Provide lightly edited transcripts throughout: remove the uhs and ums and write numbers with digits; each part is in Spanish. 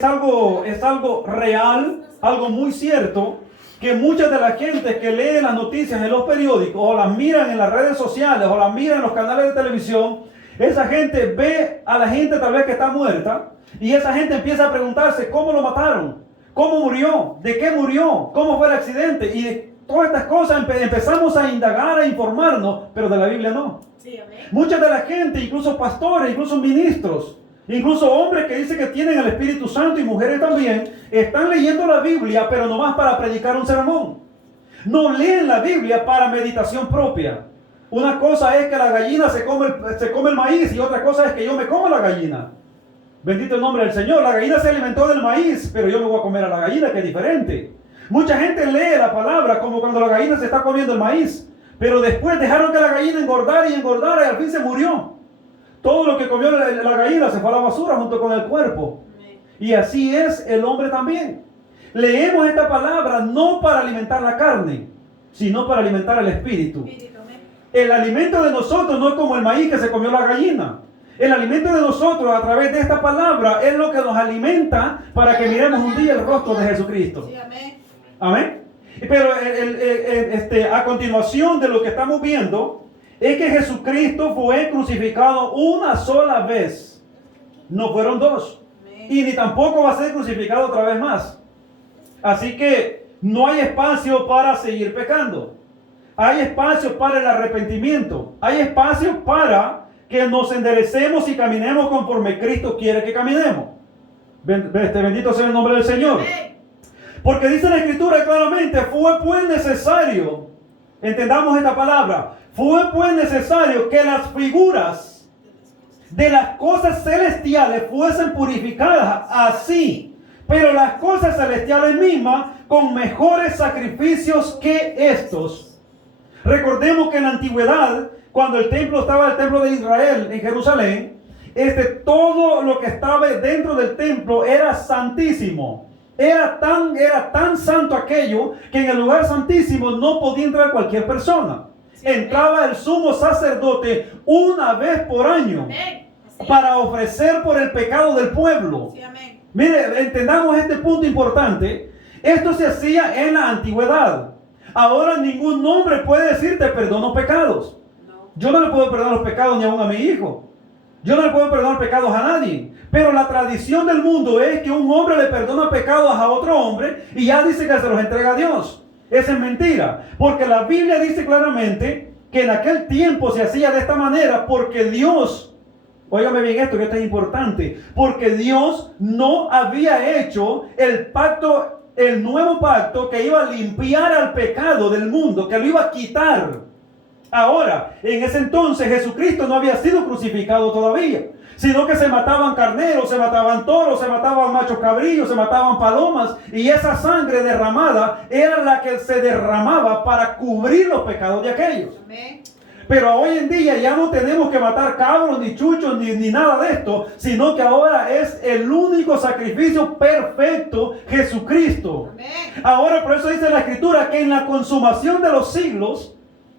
Es algo real, algo muy cierto, que mucha de la gente que lee las noticias en los periódicos o las miran en las redes sociales o las miran en los canales de televisión, esa gente ve a la gente tal vez que está muerta y esa gente empieza a preguntarse cómo lo mataron, cómo murió, de qué murió, cómo fue el accidente y de todas estas cosas empezamos a indagar, a informarnos, pero de la Biblia no. Sí, amén. Mucha de la gente, incluso pastores, incluso ministros, incluso hombres que dicen que tienen el Espíritu Santo y mujeres también, están leyendo la Biblia, pero nomás para predicar un sermón. No leen la Biblia para meditación propia. Una cosa es que la gallina se come el maíz y otra cosa es que yo me como la gallina. Bendito el nombre del Señor. La gallina se alimentó del maíz, pero yo me voy a comer a la gallina, que es diferente. Mucha gente lee la palabra como cuando la gallina se está comiendo el maíz, pero después dejaron que la gallina engordara y engordara y al fin se murió. Todo lo que comió la gallina se fue a la basura junto con el cuerpo. Y así es el hombre también. Leemos esta palabra no para alimentar la carne, sino para alimentar el espíritu. El alimento de nosotros no es como el maíz que se comió la gallina. El alimento de nosotros a través de esta palabra es lo que nos alimenta para que miremos un día el rostro de Jesucristo. Sí, amén. Amén. Pero a continuación de lo que estamos viendo es que Jesucristo fue crucificado una sola vez. No fueron dos. Y ni tampoco va a ser crucificado otra vez más. Así que no hay espacio para seguir pecando. Hay espacio para el arrepentimiento. Hay espacio para que nos enderecemos y caminemos conforme Cristo quiere que caminemos. Bendito sea el nombre del Señor. Porque dice la Escritura claramente, fue pues necesario, entendamos esta palabra, fue pues necesario que las figuras de las cosas celestiales fuesen purificadas así, pero las cosas celestiales mismas con mejores sacrificios que estos. Recordemos que en la antigüedad, cuando el templo de Israel en Jerusalén, todo lo que estaba dentro del templo era santísimo. Era tan santo aquello que en el lugar santísimo no podía entrar cualquier persona. Entraba el sumo sacerdote una vez por año para ofrecer por el pecado del pueblo. Mire, entendamos este punto importante. Esto se hacía en la antigüedad. Ahora ningún hombre puede decir te perdono pecados. Yo no le puedo perdonar los pecados ni aún a mi hijo. Yo no le puedo perdonar pecados a nadie. Pero la tradición del mundo es que un hombre le perdona pecados a otro hombre y ya dice que se los entrega a Dios. Esa es mentira. Porque la Biblia dice claramente que en aquel tiempo se hacía de esta manera porque Dios, óigame bien esto que esto es importante, porque Dios no había hecho el pacto, el nuevo pacto que iba a limpiar al pecado del mundo, que lo iba a quitar. Ahora, en ese entonces Jesucristo no había sido crucificado todavía, sino que se mataban carneros, se mataban toros, se mataban machos cabrillos, se mataban palomas, y esa sangre derramada era la que se derramaba para cubrir los pecados de aquellos. Amén. Pero hoy en día ya no tenemos que matar cabros, ni chuchos, ni nada de esto, sino que ahora es el único sacrificio perfecto, Jesucristo. Amén. Ahora por eso dice la Escritura que en la consumación de los siglos,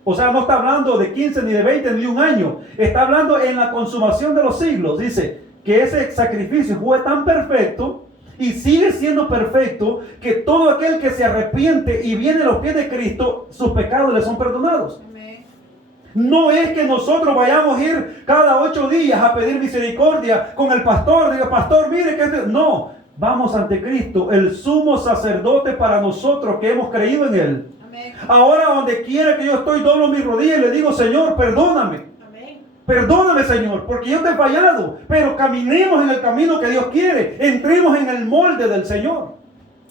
o sea, no está hablando de 15, ni de 20, ni de un año. Está hablando en la consumación de los siglos. Dice que ese sacrificio fue tan perfecto y sigue siendo perfecto que todo aquel que se arrepiente y viene a los pies de Cristo, sus pecados le son perdonados. Amén. No es que nosotros vayamos a ir cada 8 días a pedir misericordia con el pastor. Diga, pastor, mire que... No, vamos ante Cristo, el sumo sacerdote para nosotros que hemos creído en Él. Ahora donde quiera que yo estoy, doblo mis rodillas y le digo, Señor, perdóname. Amén. Perdóname, Señor, porque yo te he fallado. Pero caminemos en el camino que Dios quiere. Entremos en el molde del Señor.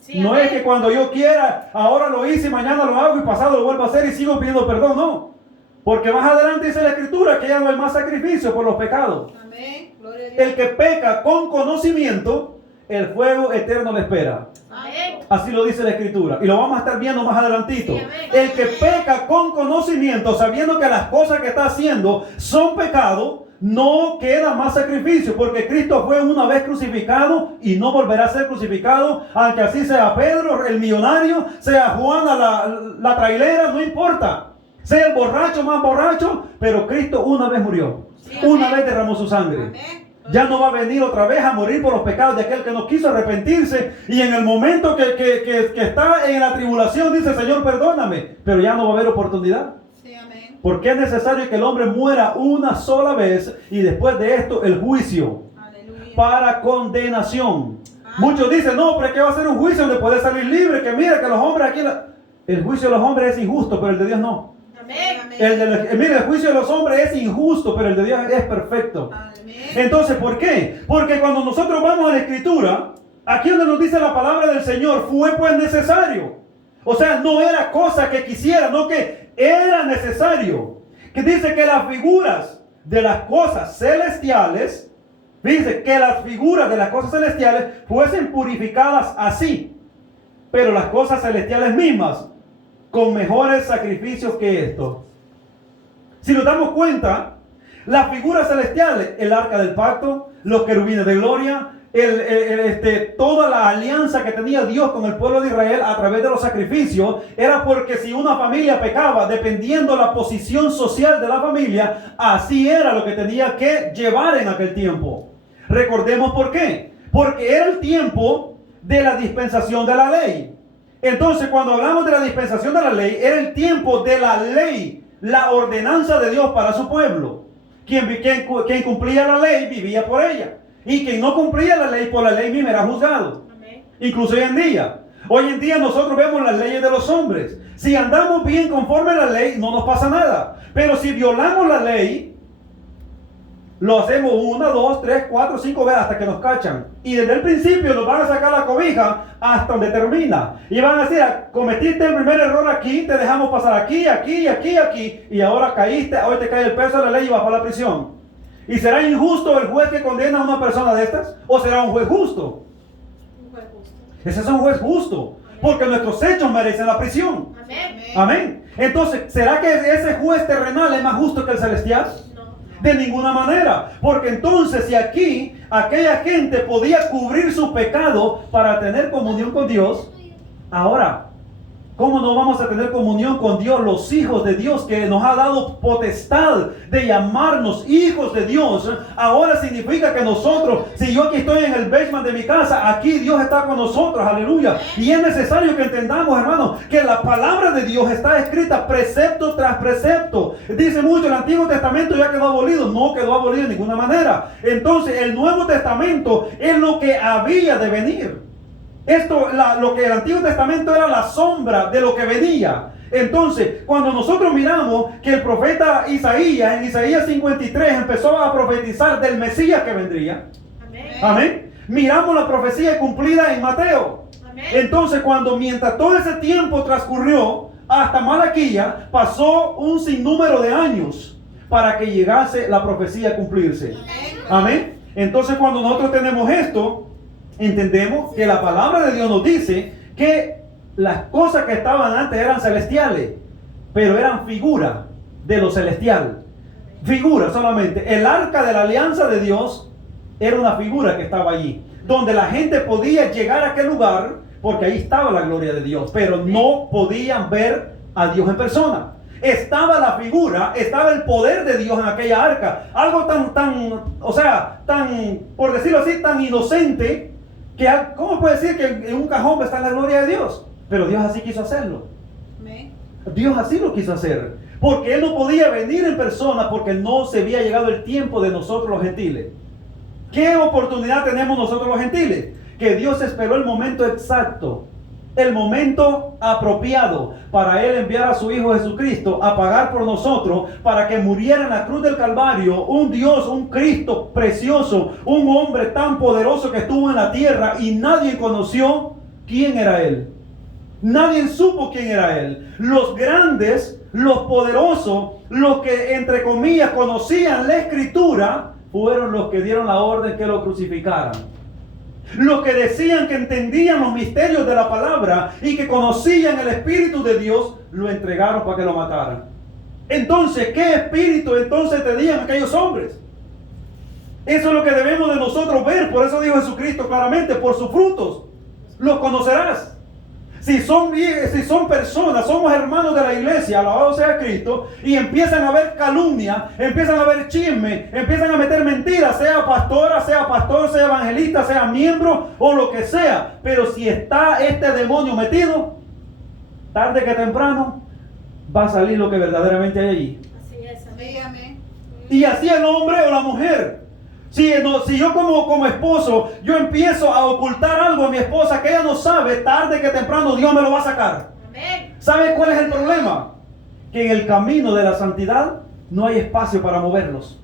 Sí, no amén. es que cuando yo quiera, ahora lo hice, mañana lo hago y pasado lo vuelvo a hacer y sigo pidiendo perdón. No. Porque más adelante dice la Escritura que ya no hay más sacrificio por los pecados. Amén. Gloria a Dios. El que peca con conocimiento, el fuego eterno le espera. Amén. Así lo dice la Escritura. Y lo vamos a estar viendo más adelantito. Sí, amén. El que peca con conocimiento, sabiendo que las cosas que está haciendo son pecado, no queda más sacrificio. Porque Cristo fue una vez crucificado y no volverá a ser crucificado. Aunque así sea Pedro, el millonario, sea Juana, la trailera, no importa. Sea el borracho más borracho, pero Cristo una vez murió. Sí, una amén. vez derramó su sangre. Amén. Ya no va a venir otra vez a morir por los pecados de aquel que no quiso arrepentirse. Y en el momento que está en la tribulación, dice, Señor, perdóname. Pero ya no va a haber oportunidad. Sí, amén. Porque es necesario que el hombre muera una sola vez. Y después de esto, el juicio. Aleluya. Para condenación. Muchos dicen, no, pero es que va a ser un juicio donde puede salir libre. Que mira, que los hombres aquí... El juicio de los hombres es injusto, pero el de Dios no. Amén. Mira, el juicio de los hombres es injusto, pero el de Dios es perfecto. Amén. Entonces, ¿por qué? Porque cuando nosotros vamos a la Escritura, aquí donde nos dice la palabra del Señor, fue pues necesario. O sea, no era cosa que quisiera, no que era necesario. Que dice que las figuras de las cosas celestiales, dice que las figuras de las cosas celestiales fuesen purificadas así. Pero las cosas celestiales mismas, con mejores sacrificios que estos. Si nos damos cuenta, las figuras celestiales, el arca del pacto, los querubines de gloria, toda la alianza que tenía Dios con el pueblo de Israel a través de los sacrificios, era porque si una familia pecaba, dependiendo la posición social de la familia, así era lo que tenía que llevar en aquel tiempo. Recordemos por qué. Porque era el tiempo de la dispensación de la ley. Entonces, cuando hablamos de la dispensación de la ley, era el tiempo de la ley, la ordenanza de Dios para su pueblo. Quien cumplía la ley vivía por ella. Y quien no cumplía la ley, por la ley misma era juzgado. Amén. Incluso hoy en día. Hoy en día nosotros vemos las leyes de los hombres. Si andamos bien conforme a la ley, no nos pasa nada. Pero si violamos la ley, lo hacemos 1, 2, 3, 4, 5 veces hasta que nos cachan. Y desde el principio nos van a sacar la cobija hasta donde termina. Y van a decir, cometiste el primer error aquí, te dejamos pasar aquí, aquí, aquí, aquí. Y ahora caíste, hoy te cae el peso de la ley y vas para la prisión. ¿Y será injusto el juez que condena a una persona de estas? ¿O será un juez justo? Un juez justo. Ese es un juez justo. Porque nuestros hechos merecen la prisión. Amén. Amén. Entonces, ¿será que ese juez terrenal es más justo que el celestial? De ninguna manera, porque entonces si aquí aquella gente podía cubrir su pecado para tener comunión con Dios, ahora, ¿cómo no vamos a tener comunión con Dios, los hijos de Dios, que nos ha dado potestad de llamarnos hijos de Dios? Ahora significa que nosotros, si yo aquí estoy en el basement de mi casa, aquí Dios está con nosotros, aleluya. Y es necesario que entendamos, hermanos, que la palabra de Dios está escrita precepto tras precepto. Dice mucho, el Antiguo Testamento ya quedó abolido. No quedó abolido de ninguna manera. Entonces el Nuevo Testamento es lo que había de venir. Lo que el Antiguo Testamento era la sombra de lo que venía. Entonces, cuando nosotros miramos que el profeta Isaías, en Isaías 53, empezó a profetizar del Mesías que vendría. Amén. Amén. Miramos la profecía cumplida en Mateo. Amén. Entonces, mientras todo ese tiempo transcurrió, hasta Malaquía, pasó un sinnúmero de años para que llegase la profecía a cumplirse. Amén. Entonces, cuando nosotros tenemos esto, entendemos que la palabra de Dios nos dice que las cosas que estaban antes eran celestiales, pero eran figura de lo celestial. Figura solamente. El arca de la alianza de Dios era una figura que estaba allí, donde la gente podía llegar a aquel lugar, porque ahí estaba la gloria de Dios, pero no podían ver a Dios en persona. Estaba la figura, estaba el poder de Dios en aquella arca. Algo tan, por decirlo así, tan inocente, que ¿cómo puede decir que en un cajón está la gloria de Dios? Pero Dios así quiso hacerlo. Amén. Dios así lo quiso hacer. Porque Él no podía venir en persona porque no se había llegado el tiempo de nosotros los gentiles. ¿Qué oportunidad tenemos nosotros los gentiles? Que Dios esperó el momento exacto, el momento apropiado para Él enviar a su Hijo Jesucristo a pagar por nosotros, para que muriera en la cruz del Calvario un Dios, un Cristo precioso, un hombre tan poderoso que estuvo en la tierra y nadie conoció quién era Él. Nadie supo quién era Él. Los grandes, los poderosos, los que entre comillas conocían la Escritura, fueron los que dieron la orden que lo crucificaran. Los que decían que entendían los misterios de la palabra y que conocían el Espíritu de Dios, lo entregaron para que lo mataran. Entonces, ¿qué espíritu entonces tenían aquellos hombres? Eso es lo que debemos de nosotros ver. Por eso dijo Jesucristo claramente, por sus frutos los conocerás. Si son personas, somos hermanos de la iglesia, alabado sea Cristo, y empiezan a haber calumnia, empiezan a haber chisme, empiezan a meter mentiras, sea pastora, sea pastor, sea evangelista, sea miembro o lo que sea. Pero si está este demonio metido, tarde que temprano va a salir lo que verdaderamente hay allí. Así es, amén. Sí, amén. Y así el hombre o la mujer. Si yo como esposo, yo empiezo a ocultar algo a mi esposa que ella no sabe, tarde que temprano Dios me lo va a sacar. Amén. ¿Sabe cuál es el problema? Que en el camino de la santidad no hay espacio para moverlos.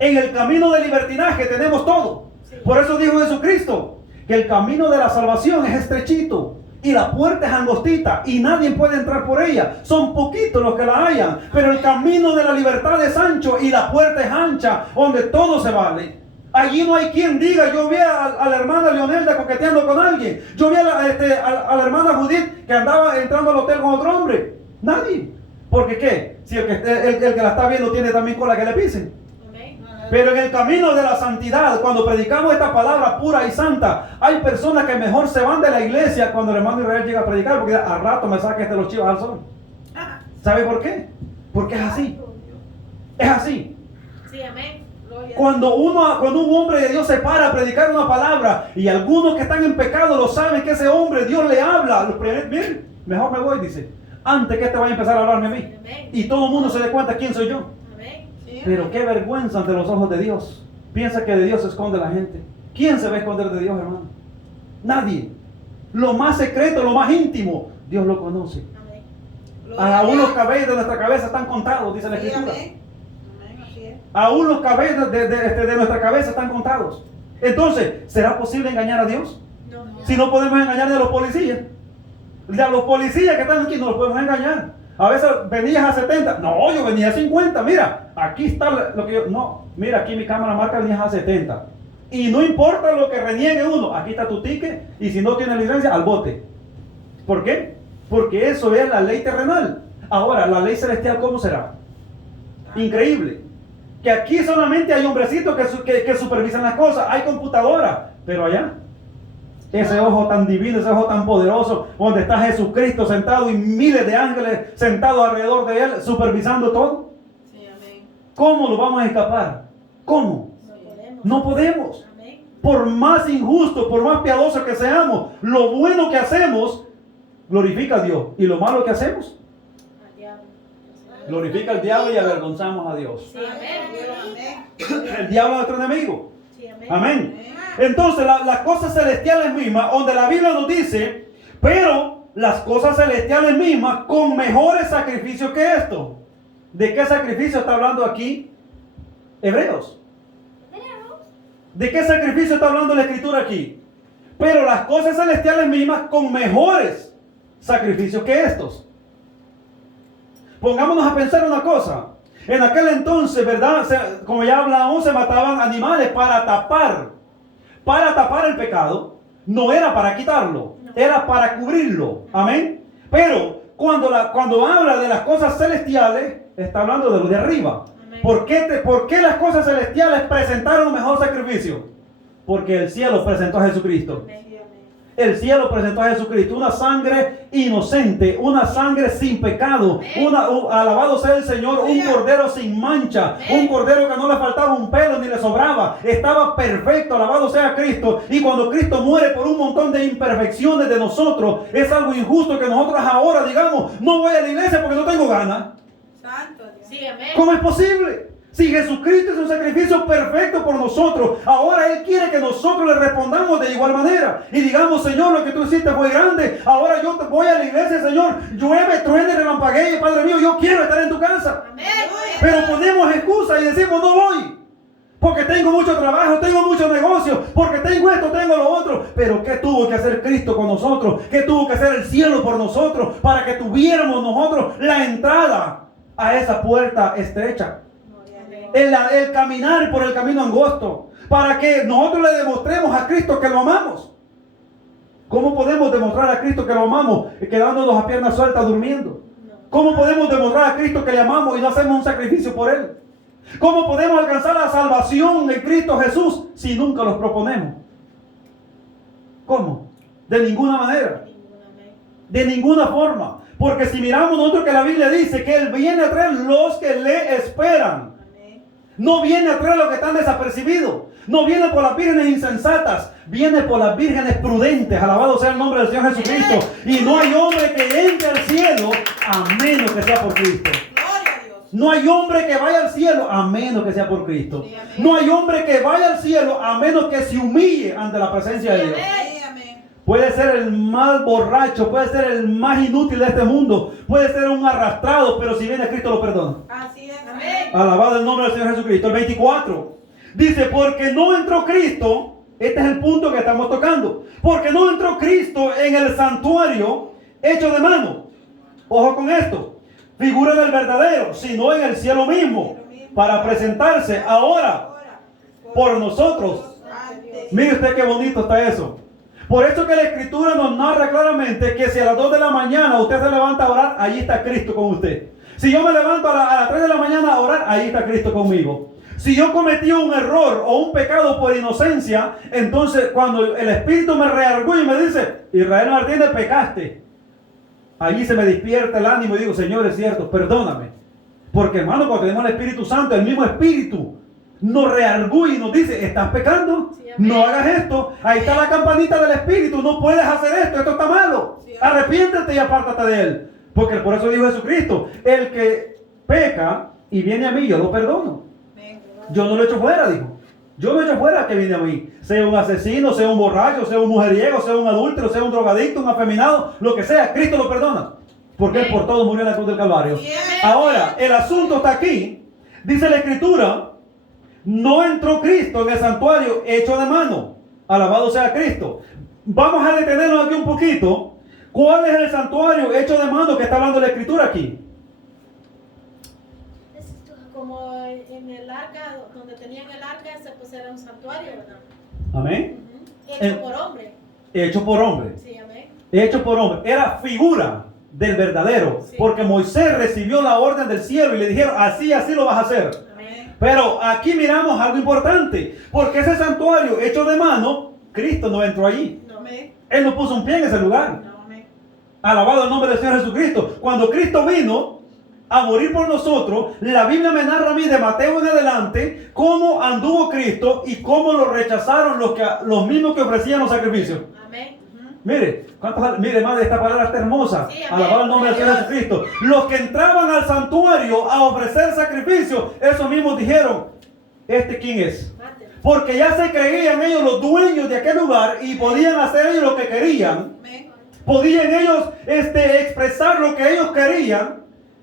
En el camino del libertinaje tenemos todo. Por eso dijo Jesucristo que el camino de la salvación es estrechito y la puerta es angostita y nadie puede entrar por ella. Son poquitos los que la hallan, pero el camino de la libertad es ancho y la puerta es ancha, donde todo se vale. Allí no hay quien diga, yo vi a la hermana Leonelda coqueteando con alguien, yo vi a la hermana Judith que andaba entrando al hotel con otro hombre. Nadie. ¿Porque qué? Si el que la está viendo tiene también cola que le pisen. Amén. Pero en el camino de la santidad, cuando predicamos esta palabra pura y santa, hay personas que mejor se van de la iglesia cuando el hermano Israel llega a predicar, porque al rato me saca de los chivos al sol. ¿Sabe por qué? Porque es así. Es así. Sí, amén. Gloria a Cuando un hombre de Dios se para a predicar una palabra y algunos que están en pecado lo saben que ese hombre Dios le habla, miren, mejor me voy, dice, antes que este vaya a empezar a hablarme a mí. Y todo el mundo se dé cuenta quién soy yo. Amén. Sí, Pero amén. qué vergüenza ante los ojos de Dios. Piensa que de Dios se esconde la gente. ¿Quién se va a esconder de Dios, hermano? Nadie. Lo más secreto, lo más íntimo, Dios lo conoce. Amén. Gloria Aún los Dios. cabellos de nuestra cabeza están contados, dice la Sí, Escritura. amén. Amén, así es. Aún los cabellos de nuestra cabeza están contados. Entonces, ¿será posible engañar a Dios? No. Si no podemos engañar ni a los policías. Ya los policías que están aquí no los podemos engañar. A veces venías a 70. No, yo venía a 50. Mira, aquí está lo que yo... No, mira, aquí mi cámara marca venías a 70. Y no importa lo que reniegue uno. Aquí está tu ticket. Y si no tienes licencia, al bote. ¿Por qué? Porque eso es la ley terrenal. Ahora, la ley celestial, ¿cómo será? Increíble. Que aquí solamente hay hombrecitos que supervisan las cosas. Hay computadora. Pero allá... Ese ojo tan divino, ese ojo tan poderoso, donde está Jesucristo sentado y miles de ángeles sentados alrededor de él, supervisando todo. Sí, amén. ¿Cómo lo vamos a escapar? ¿Cómo? No podemos. No podemos. Amén. Por más injustos, por más piadosos que seamos, lo bueno que hacemos glorifica a Dios. Y lo malo que hacemos Al diablo. glorifica al diablo y avergonzamos a Dios. Sí, amén. Amén. El diablo es nuestro enemigo. Sí, amén. Amén. Amén. Entonces, las cosas celestiales mismas, donde la Biblia nos dice, pero las cosas celestiales mismas con mejores sacrificios que esto. ¿De qué sacrificio está hablando aquí Hebreos? ¿De qué sacrificio está hablando la Escritura aquí? Pero las cosas celestiales mismas con mejores sacrificios que estos. Pongámonos a pensar una cosa. En aquel entonces, ¿verdad? Como ya hablamos, se mataban animales para tapar el pecado. No era para quitarlo, era para cubrirlo. Amén. Pero cuando habla de las cosas celestiales, está hablando de lo de arriba. Amén. ¿Por qué las cosas celestiales presentaron un mejor sacrificio? Porque el cielo presentó a Jesucristo. Amén. Sí, amén. El cielo presentó a Jesucristo, una sangre inocente, una sangre sin pecado, alabado sea el Señor, un cordero sin mancha, un cordero que no le faltaba un pelo ni le sobraba, estaba perfecto, alabado sea Cristo. Y cuando Cristo muere por un montón de imperfecciones de nosotros, es algo injusto que nosotros ahora digamos, no voy a la iglesia porque no tengo ganas. Santo Dios. Sí, amén. ¿Cómo es posible? Si Jesucristo es un sacrificio perfecto por nosotros, ahora Él quiere que nosotros le respondamos de igual manera. Y digamos, Señor, lo que tú hiciste fue grande. Ahora yo voy a la iglesia, Señor. Llueve, truene, relampaguee, Padre mío, yo quiero estar en tu casa. Amén. Pero ponemos excusas y decimos, no voy. Porque tengo mucho trabajo, tengo muchos negocios, porque tengo esto, tengo lo otro. Pero ¿qué tuvo que hacer Cristo con nosotros? ¿Qué tuvo que hacer el cielo por nosotros? Para que tuviéramos nosotros la entrada a esa puerta estrecha. El caminar por el camino angosto, para que nosotros le demostremos a Cristo que lo amamos. ¿Cómo podemos demostrar a Cristo que lo amamos quedándonos a piernas sueltas durmiendo? ¿Cómo podemos demostrar a Cristo que le amamos y no hacemos un sacrificio por Él? ¿Cómo podemos alcanzar la salvación en Cristo Jesús si nunca los proponemos? ¿Cómo? De ninguna manera. De ninguna forma. Porque si miramos nosotros que la Biblia dice que Él viene a traer los que le esperan. Amén. No viene a traer los que están desapercibidos. No viene por las vírgenes insensatas. Viene por las vírgenes prudentes. Alabado sea el nombre del Señor Jesucristo. Y no hay hombre que entre al cielo a menos que sea por Cristo. Gloria a Dios. No hay hombre que vaya al cielo a menos que sea por Cristo. Sí, amén. No hay hombre que vaya al cielo a menos que se humille ante la presencia de Sí, Dios. amén. Sí, amén. Puede ser el más borracho, puede ser el más inútil de este mundo, puede ser un arrastrado, pero si viene a Cristo lo perdona. Así es. Amén. Alabado el nombre del Señor Jesucristo. El 24 dice, porque no entró Cristo. Este es el punto que estamos tocando. Porque no entró Cristo en el santuario hecho de mano. Ojo con esto. Figura del verdadero, sino en el cielo mismo, para presentarse ahora por nosotros. Antes. Mire usted qué bonito está eso. Por eso que la Escritura nos narra claramente que si a las 2 de la mañana usted se levanta a orar, ahí está Cristo con usted. Si yo me levanto a las 3 de la mañana a orar, ahí está Cristo conmigo. Si yo cometí un error o un pecado por inocencia, entonces cuando el Espíritu me reargulle y me dice, Israel Martínez, pecaste. Allí se me despierta el ánimo y digo, Señor, es cierto, perdóname. Porque hermano, cuando tenemos el Espíritu Santo, el mismo Espíritu nos reargulle y nos dice, estás pecando, Sí, amén. no hagas esto. Ahí está la campanita del Espíritu, no puedes hacer esto está malo. Sí, amén. Arrepiéntete y apártate de él. Porque por eso dijo Jesucristo, el que peca y viene a mí, yo lo perdono. Amén. Yo no lo echo fuera, dijo. Yo lo echo fuera que viene a mí. Sea un asesino, sea un borracho, sea un mujeriego, sea un adúltero, sea un drogadicto, un afeminado, lo que sea, Cristo lo perdona. Porque Él por todos murió en la cruz del Calvario. Sí, amén. Ahora, el asunto está aquí. Dice la Escritura, no entró Cristo en el santuario hecho de mano. Alabado sea Cristo. Vamos a detenernos aquí un poquito. ¿Cuál es el santuario hecho de mano que está hablando la Escritura aquí? Como en el arca, donde tenían el arca, ese pues era un santuario, ¿verdad? Amén. Hecho por hombre. Hecho por hombre. Sí, amén. Hecho por hombre. Era figura del verdadero. Sí. Porque Moisés recibió la orden del cielo y le dijeron, así lo vas a hacer. Amén. Pero aquí miramos algo importante. Porque ese santuario hecho de mano, Cristo no entró allí. No me. Él no puso un pie en ese lugar. No me. Alabado el nombre del Señor Jesucristo. Cuando Cristo vino a morir por nosotros, la Biblia me narra a mí de Mateo en adelante cómo anduvo Cristo y cómo lo rechazaron los mismos que ofrecían los sacrificios. Amén. Mire, mire, madre, esta palabra está hermosa. Sí, amén. Alabado el nombre del Señor Dios. Jesucristo. Los que entraban al santuario a ofrecer sacrificios, esos mismos dijeron, ¿este quién es? Mátelo. Porque ya se creían ellos los dueños de aquel lugar y podían hacer ellos lo que querían. Amén. Podían ellos expresar lo que ellos querían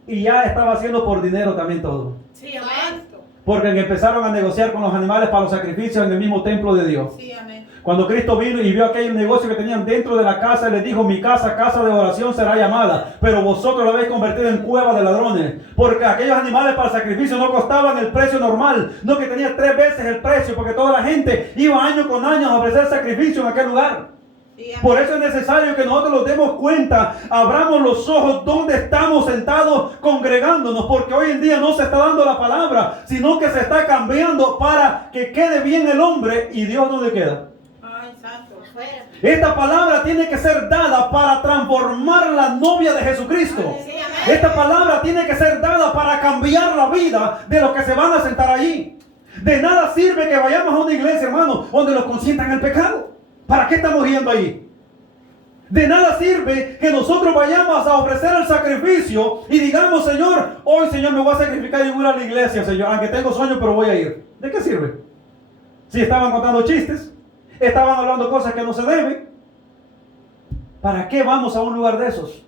y ya estaba haciendo por dinero también todo. Sí, amén. Santo. Porque empezaron a negociar con los animales para los sacrificios en el mismo templo de Dios. Sí, amén. Cuando Cristo vino y vio aquel negocio que tenían dentro de la casa, les dijo, mi casa, casa de oración será llamada, pero vosotros la habéis convertido en cueva de ladrones. Porque aquellos animales para el sacrificio no costaban el precio normal, no que tenía 3 veces el precio, porque toda la gente iba año con año a ofrecer sacrificio en aquel lugar. Sí, amén. Por eso es necesario que nosotros nos demos cuenta, abramos los ojos donde estamos sentados congregándonos, porque hoy en día no se está dando la palabra, sino que se está cambiando para que quede bien el hombre y Dios no le queda. Ay, santo. Afuera. Esta palabra tiene que ser dada para transformar la novia de Jesucristo. Sí, amén. Esta palabra tiene que ser dada para cambiar la vida de los que se van a sentar allí. De nada sirve que vayamos a una iglesia, hermano, donde nos consientan el pecado. ¿Para qué estamos yendo ahí? De nada sirve que nosotros vayamos a ofrecer el sacrificio y digamos, Señor, hoy Señor me voy a sacrificar y voy a ir a la iglesia, Señor, aunque tengo sueño, pero voy a ir. ¿De qué sirve? Si estaban contando chistes, estaban hablando cosas que no se deben. ¿Para qué vamos a un lugar de esos?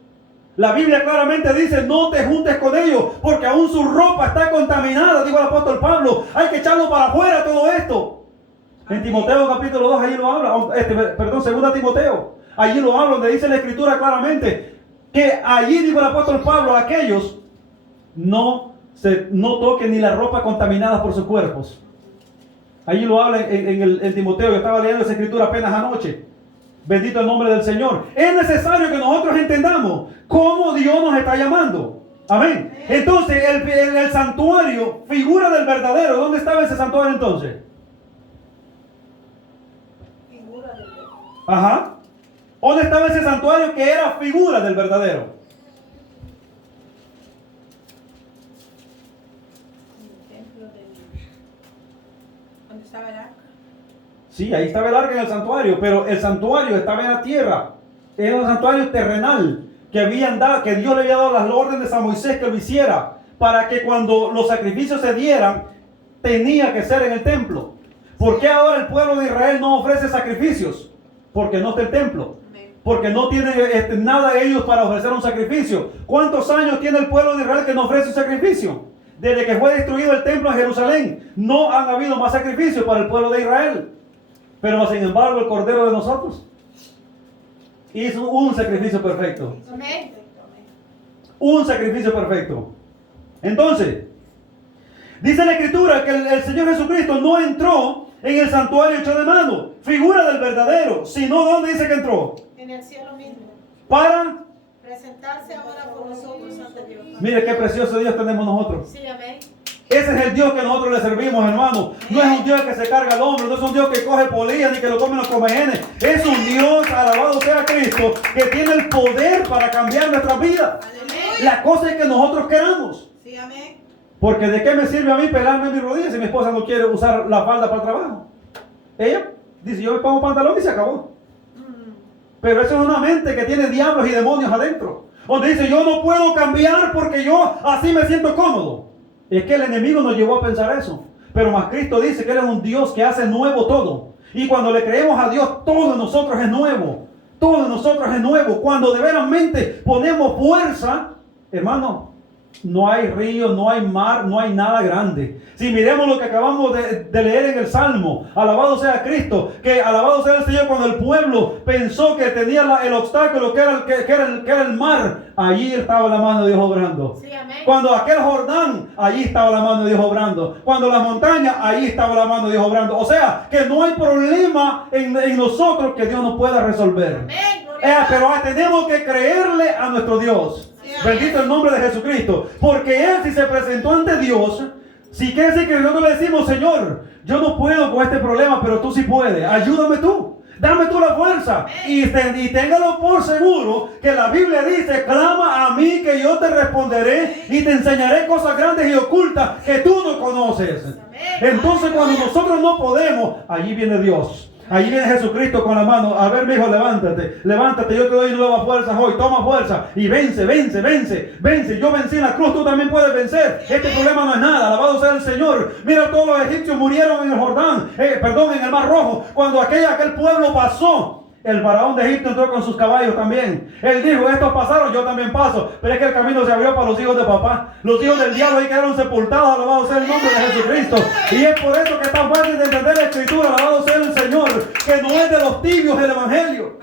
La Biblia claramente dice, no te juntes con ellos, porque aún su ropa está contaminada, dijo el apóstol Pablo. Hay que echarlo para afuera todo esto. En Timoteo capítulo 2, allí lo habla, perdón, 2 Timoteo, allí lo habla, donde dice la Escritura claramente, que allí dijo el apóstol Pablo, aquellos no toquen ni la ropa contaminada por sus cuerpos. Allí lo habla en Timoteo. Yo estaba leyendo esa Escritura apenas anoche. Bendito el nombre del Señor. Es necesario que nosotros entendamos cómo Dios nos está llamando. Amén. Entonces, el santuario, figura del verdadero. ¿Dónde estaba ese santuario entonces? Figura de Dios. Ajá. ¿Dónde estaba ese santuario que era figura del verdadero? ¿Dónde estaba el arca? Sí, ahí estaba el arca en el santuario, pero el santuario estaba en la tierra. Era un santuario terrenal que que Dios le había dado las órdenes a Moisés que lo hiciera, para que cuando los sacrificios se dieran, tenía que ser en el templo. ¿Por qué ahora el pueblo de Israel no ofrece sacrificios? Porque no está el templo. Porque no tienen nada ellos para ofrecer un sacrificio. ¿Cuántos años tiene el pueblo de Israel que no ofrece un sacrificio? Desde que fue destruido el templo en Jerusalén, no han habido más sacrificios para el pueblo de Israel. Pero sin embargo, el Cordero de nosotros hizo un sacrificio perfecto. Amén. Un sacrificio perfecto. Entonces, dice la Escritura que el Señor Jesucristo no entró en el santuario hecho de mano, figura del verdadero, sino ¿dónde dice que entró? En el cielo mismo. Para Presentarse ahora por nosotros ante Dios. mire qué precioso Dios tenemos nosotros. Sí, amén. Ese es el Dios que nosotros le servimos, hermano. No es un Dios que se carga al hombro, no es un Dios que coge polillas ni que lo comen los comejenes. Es un Dios, alabado sea Cristo, que tiene el poder para cambiar nuestra vida. La cosa es que nosotros queramos. Sí, amén. Porque ¿de qué me sirve a mí pelarme mis rodillas si mi esposa no quiere usar la falda para el trabajo? Ella dice, yo me pongo pantalón y se acabó. Pero eso es una mente que tiene diablos y demonios adentro. Donde dice, yo no puedo cambiar porque yo así me siento cómodo. Es que el enemigo nos llevó a pensar eso. Pero más Cristo dice que Él es un Dios que hace nuevo todo. Y cuando le creemos a Dios, todo en nosotros es nuevo. Todo en nosotros es nuevo. Cuando de veramente ponemos fuerza, hermano, no hay río, no hay mar, no hay nada grande. Si miremos lo que acabamos de leer en el Salmo, alabado sea Cristo, que alabado sea el Señor, cuando el pueblo pensó que tenía el obstáculo que era el mar, allí estaba la mano de Dios obrando. Sí, amén. Cuando aquel Jordán, allí estaba la mano de Dios obrando. Cuando la montaña, allí estaba la mano de Dios obrando. O sea, que no hay problema en nosotros que Dios no pueda resolver. Amén. Pero tenemos que creerle a nuestro Dios. Bendito el nombre de Jesucristo. Porque Él, si se presentó ante Dios, si quiere decir que nosotros le decimos, Señor, yo no puedo con este problema, pero tú sí puedes. Ayúdame tú. Dame tú la fuerza. Y téngalo por seguro que la Biblia dice, clama a mí que yo te responderé y te enseñaré cosas grandes y ocultas que tú no conoces. Entonces cuando nosotros no podemos, allí viene Dios. Allí viene Jesucristo con la mano. A ver, mi hijo, levántate. Levántate, yo te doy nuevas fuerzas hoy. Toma fuerza y vence, vence, vence, vence. Yo vencí en la cruz, tú también puedes vencer. Este problema no es nada. Alabado sea el Señor. Mira, todos los egipcios murieron en el Jordán. En el Mar Rojo. Cuando aquel pueblo pasó, el faraón de Egipto entró con sus caballos también. Él dijo, estos pasaron, yo también paso. Pero es que el camino se abrió para los hijos de papá. Los hijos del diablo ahí quedaron sepultados. Alabado sea el nombre de Jesucristo. Y es por eso que es tan fácil de entender la Escritura. Alabado sea el Señor. Que no es de los tibios el Evangelio.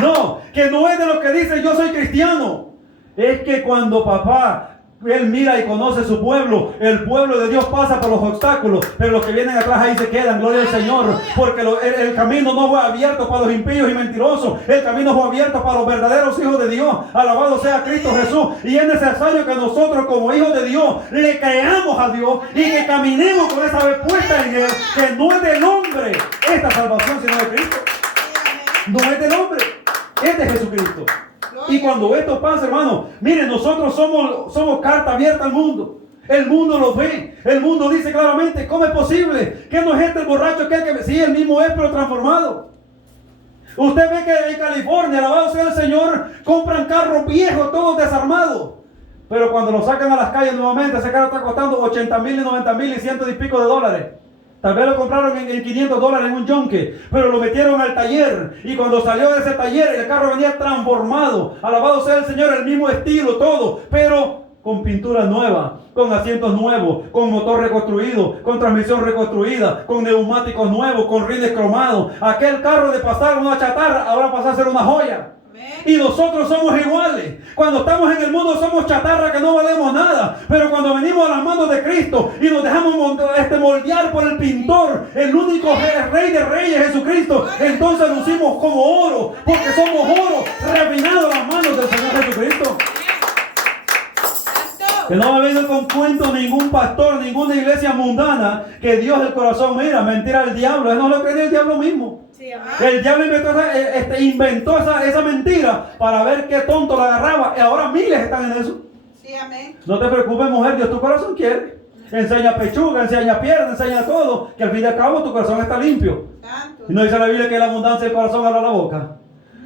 No, que no es de los que dicen yo soy cristiano. Es que cuando papá, Él mira y conoce su pueblo, el pueblo de Dios pasa por los obstáculos, pero los que vienen atrás ahí se quedan, gloria al Señor, porque el camino no fue abierto para los impíos y mentirosos, el camino fue abierto para los verdaderos hijos de Dios. Alabado sea Cristo Jesús. Y es necesario que nosotros como hijos de Dios le creamos a Dios y que caminemos con esa fe puesta en Él, que no es del hombre esta salvación sino de Cristo. No es del hombre, es de Jesucristo. Y cuando esto pasa, hermano, miren, nosotros somos carta abierta al mundo. El mundo lo ve. El mundo dice claramente, ¿cómo es posible? ¿Que no es este el borracho que sí, el mismo es, pero transformado? Usted ve que en California, alabado sea el Señor, compran carros viejos, todos desarmados. Pero cuando lo sacan a las calles nuevamente, ese carro está costando 80,000 y 90,000 y ciento y pico de dólares. Tal vez lo compraron en $500 en un yunque, pero lo metieron al taller. Y cuando salió de ese taller, el carro venía transformado. Alabado sea el Señor, el mismo estilo, todo. Pero con pintura nueva, con asientos nuevos, con motor reconstruido, con transmisión reconstruida, con neumáticos nuevos, con rines cromados. Aquel carro de pasar una chatarra, ahora pasa a ser una joya. Y nosotros somos iguales. Cuando estamos en el mundo somos chatarra que no valemos nada. Pero cuando venimos a las manos de Cristo y nos dejamos moldear por el pintor, el único Rey de Reyes, Jesucristo, entonces lucimos como oro, porque somos oro refinado a las manos del Señor Jesucristo. Que no va a venir con cuento ningún pastor, ninguna iglesia mundana, que Dios del corazón, mira, mentira del diablo. Él no lo cree el diablo mismo. Sí, amén. El diablo inventó esa mentira para ver qué tonto la agarraba. Y ahora miles están en eso. Sí, amén. No te preocupes, mujer, Dios tu corazón quiere. Enseña pechuga, enseña pierna, enseña todo. Que al fin y al cabo tu corazón está limpio. Santo. Y no dice la Biblia que la abundancia del corazón habla la boca.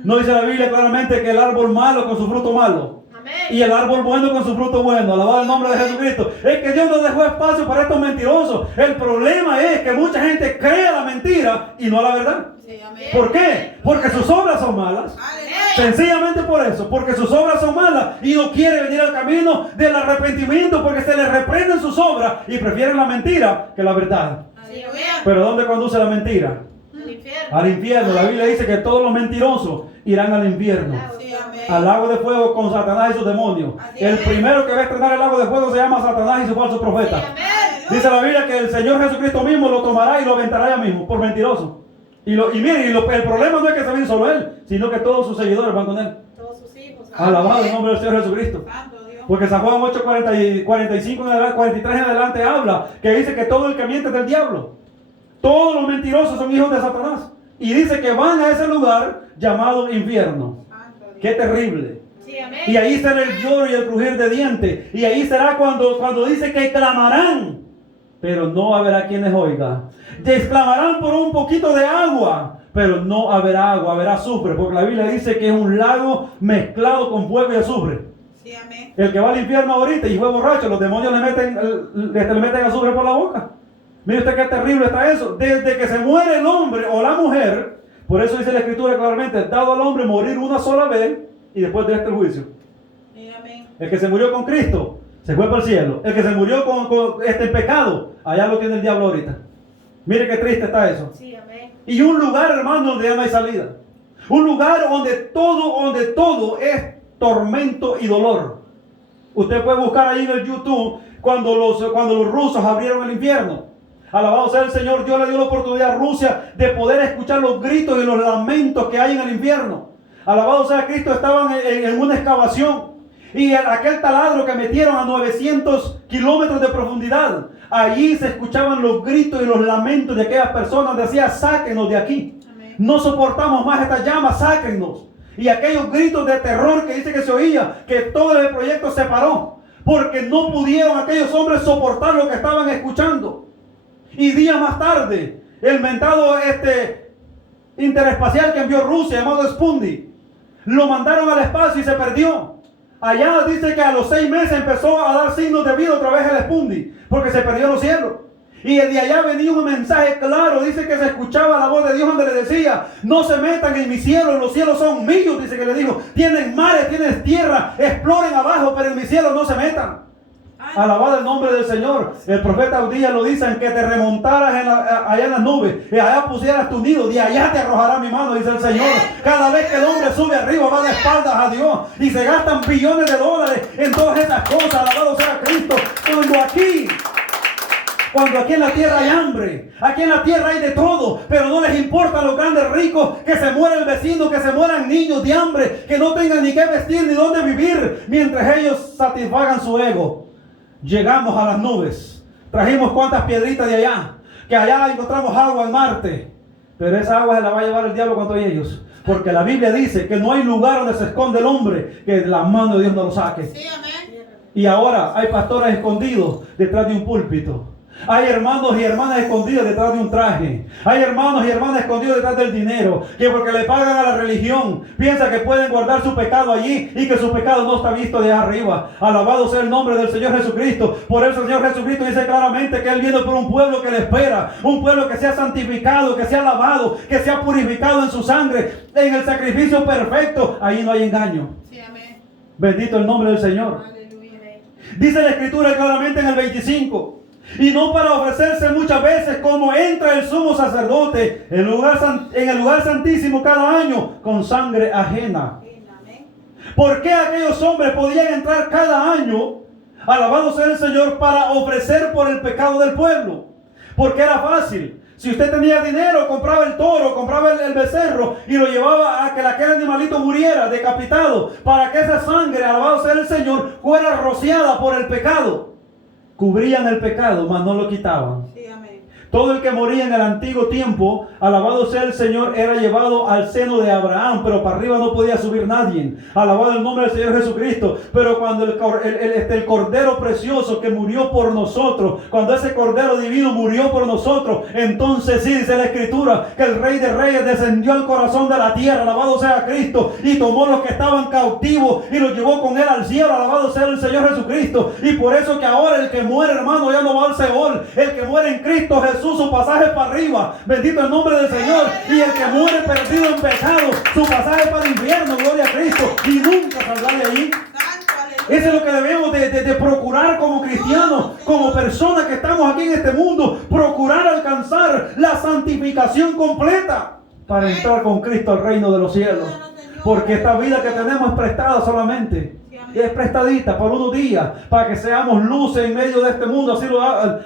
No dice la Biblia claramente que el árbol malo con su fruto malo. Amén. Y el árbol bueno con su fruto bueno. Alabado el nombre de Jesucristo. Es que Dios no dejó espacio para estos mentirosos. El problema es que mucha gente cree la mentira y no la verdad. Sí, amén. ¿Por qué? Porque sus obras son malas. Aleluya. Sencillamente por eso, porque sus obras son malas y no quiere venir al camino del arrepentimiento porque se les reprenden sus obras y prefieren la mentira que la verdad. Sí, Aleluya. Pero ¿dónde conduce la mentira? al infierno. Al infierno. La Biblia dice que todos los mentirosos irán al infierno, Sí, amén. al lago de fuego con Satanás y sus demonios. Así El es. primero que va a estrenar el lago de fuego se llama Satanás y su falso Sí, profeta. amén. Dice la Biblia que el Señor Jesucristo mismo lo tomará y lo aventará allá mismo por mentiroso. El problema no es que se viene solo él, sino que todos sus seguidores van con él. Todos sus hijos. Alabado el nombre del Señor Jesucristo. Santo Dios. Porque San Juan 8, 45 en adelante, 43 en adelante habla que dice que todo el que miente es del diablo. Todos los mentirosos son hijos de Satanás. Y dice que van a ese lugar llamado infierno. Santo Dios. Qué terrible. Sí, amén. Y ahí será el lloro y el crujir de dientes. Y ahí será cuando dice que clamarán, pero no habrá quienes oigan. Exclamarán por un poquito de agua, pero no habrá agua, habrá azufre. Porque la Biblia dice que es un lago mezclado con fuego y azufre. Sí, amén. El que va al infierno ahorita y fue borracho, los demonios le meten azufre por la boca. Mire usted qué terrible está eso. Desde que se muere el hombre o la mujer, por eso dice la Escritura claramente, dado al hombre morir una sola vez y después de este juicio. Sí, amén. El que se murió con Cristo se fue para el cielo. El que se murió con pecado, allá lo tiene el diablo ahorita. Mire qué triste está eso. Sí, amén. Y un lugar, hermano, donde ya no hay salida. Un lugar donde todo es tormento y dolor. Usted puede buscar ahí en el YouTube cuando los rusos abrieron el infierno. Alabado sea el Señor, Dios le dio la oportunidad a Rusia de poder escuchar los gritos y los lamentos que hay en el infierno. Alabado sea Cristo, estaban en una excavación. Y aquel taladro que metieron a 900 kilómetros de profundidad, allí se escuchaban los gritos y los lamentos de aquellas personas. Decía, sáquenos de aquí. Amén. No soportamos más estas llamas, sáquennos. Y aquellos gritos de terror que dice que se oía, que todo el proyecto se paró, porque no pudieron aquellos hombres soportar lo que estaban escuchando. Y días más tarde, el mentado interespacial que envió Rusia, llamado Sputnik, lo mandaron al espacio y se perdió. Allá dice que a los 6 meses empezó a dar signos de vida otra vez el Sputnik, porque se perdió en los cielos. Y de allá venía un mensaje claro, dice que se escuchaba la voz de Dios donde le decía, no se metan en mi cielo, los cielos son míos, dice que le dijo, tienen mares, tienen tierra, exploren abajo, pero en mi cielo no se metan. Alabado el nombre del Señor. El profeta Udías lo dice, en que te remontaras allá en las nubes, y allá pusieras tu nido, de allá te arrojará mi mano, dice el Señor. Cada vez que el hombre sube arriba, va de espaldas a Dios, y se gastan billones de dólares en todas esas cosas. Alabado sea Cristo. Cuando aquí en la tierra hay hambre, aquí en la tierra hay de todo, pero no les importa a los grandes ricos, que se muera el vecino, que se mueran niños de hambre, que no tengan ni qué vestir ni dónde vivir, mientras ellos satisfagan su ego. Llegamos a las nubes, trajimos cuantas piedritas de allá, que allá encontramos agua en Marte, pero esa agua se la va a llevar el diablo contra ellos, porque la Biblia dice que no hay lugar donde se esconde el hombre que la mano de Dios no lo saque. Sí, amén. Y ahora hay pastores escondidos detrás de un púlpito. Hay hermanos y hermanas escondidos detrás de un traje. Hay hermanos y hermanas escondidos detrás del dinero, que porque le pagan a la religión, piensa que pueden guardar su pecado allí y que su pecado no está visto de arriba. Alabado sea el nombre del Señor Jesucristo. Por eso el Señor Jesucristo dice claramente que Él viene por un pueblo que le espera, un pueblo que sea santificado, que sea lavado, que sea purificado en su sangre, en el sacrificio perfecto. Ahí no hay engaño. Sí, amén. Bendito el nombre del Señor. Aleluya. Dice la Escritura claramente en el 25. Y no para ofrecerse muchas veces como entra el sumo sacerdote en el lugar santísimo cada año con sangre ajena. Amén. ¿Por qué aquellos hombres podían entrar cada año, alabado sea el Señor, para ofrecer por el pecado del pueblo? Porque era fácil. Si usted tenía dinero, compraba el toro, compraba el becerro y lo llevaba a que aquel animalito muriera decapitado, para que esa sangre, alabado sea el Señor, fuera rociada por el pecado. Cubrían el pecado, mas no lo quitaban. Sí, amén. Todo el que moría en el antiguo tiempo, alabado sea el Señor, era llevado al seno de Abraham, pero para arriba no podía subir nadie. Alabado el nombre del Señor Jesucristo. Pero cuando el Cordero precioso que murió por nosotros, cuando ese Cordero divino murió por nosotros, entonces sí dice la Escritura que el Rey de Reyes descendió al corazón de la tierra, alabado sea Cristo, y tomó los que estaban cautivos y los llevó con él al cielo, alabado sea el Señor Jesucristo. Y por eso que ahora el que muere, hermano, ya no va al Seol. El que muere en Cristo Jesús, su pasaje es para arriba, bendito el nombre del Señor. Y el que muere perdido en pecado, su pasaje es para el infierno, gloria a Cristo, y nunca saldrá de ahí. Eso es lo que debemos de procurar como cristianos, como personas que estamos aquí en este mundo, procurar alcanzar la santificación completa para entrar con Cristo al reino de los cielos. Porque esta vida que tenemos es prestada solamente. Es prestadita por unos días para que seamos luces en medio de este mundo.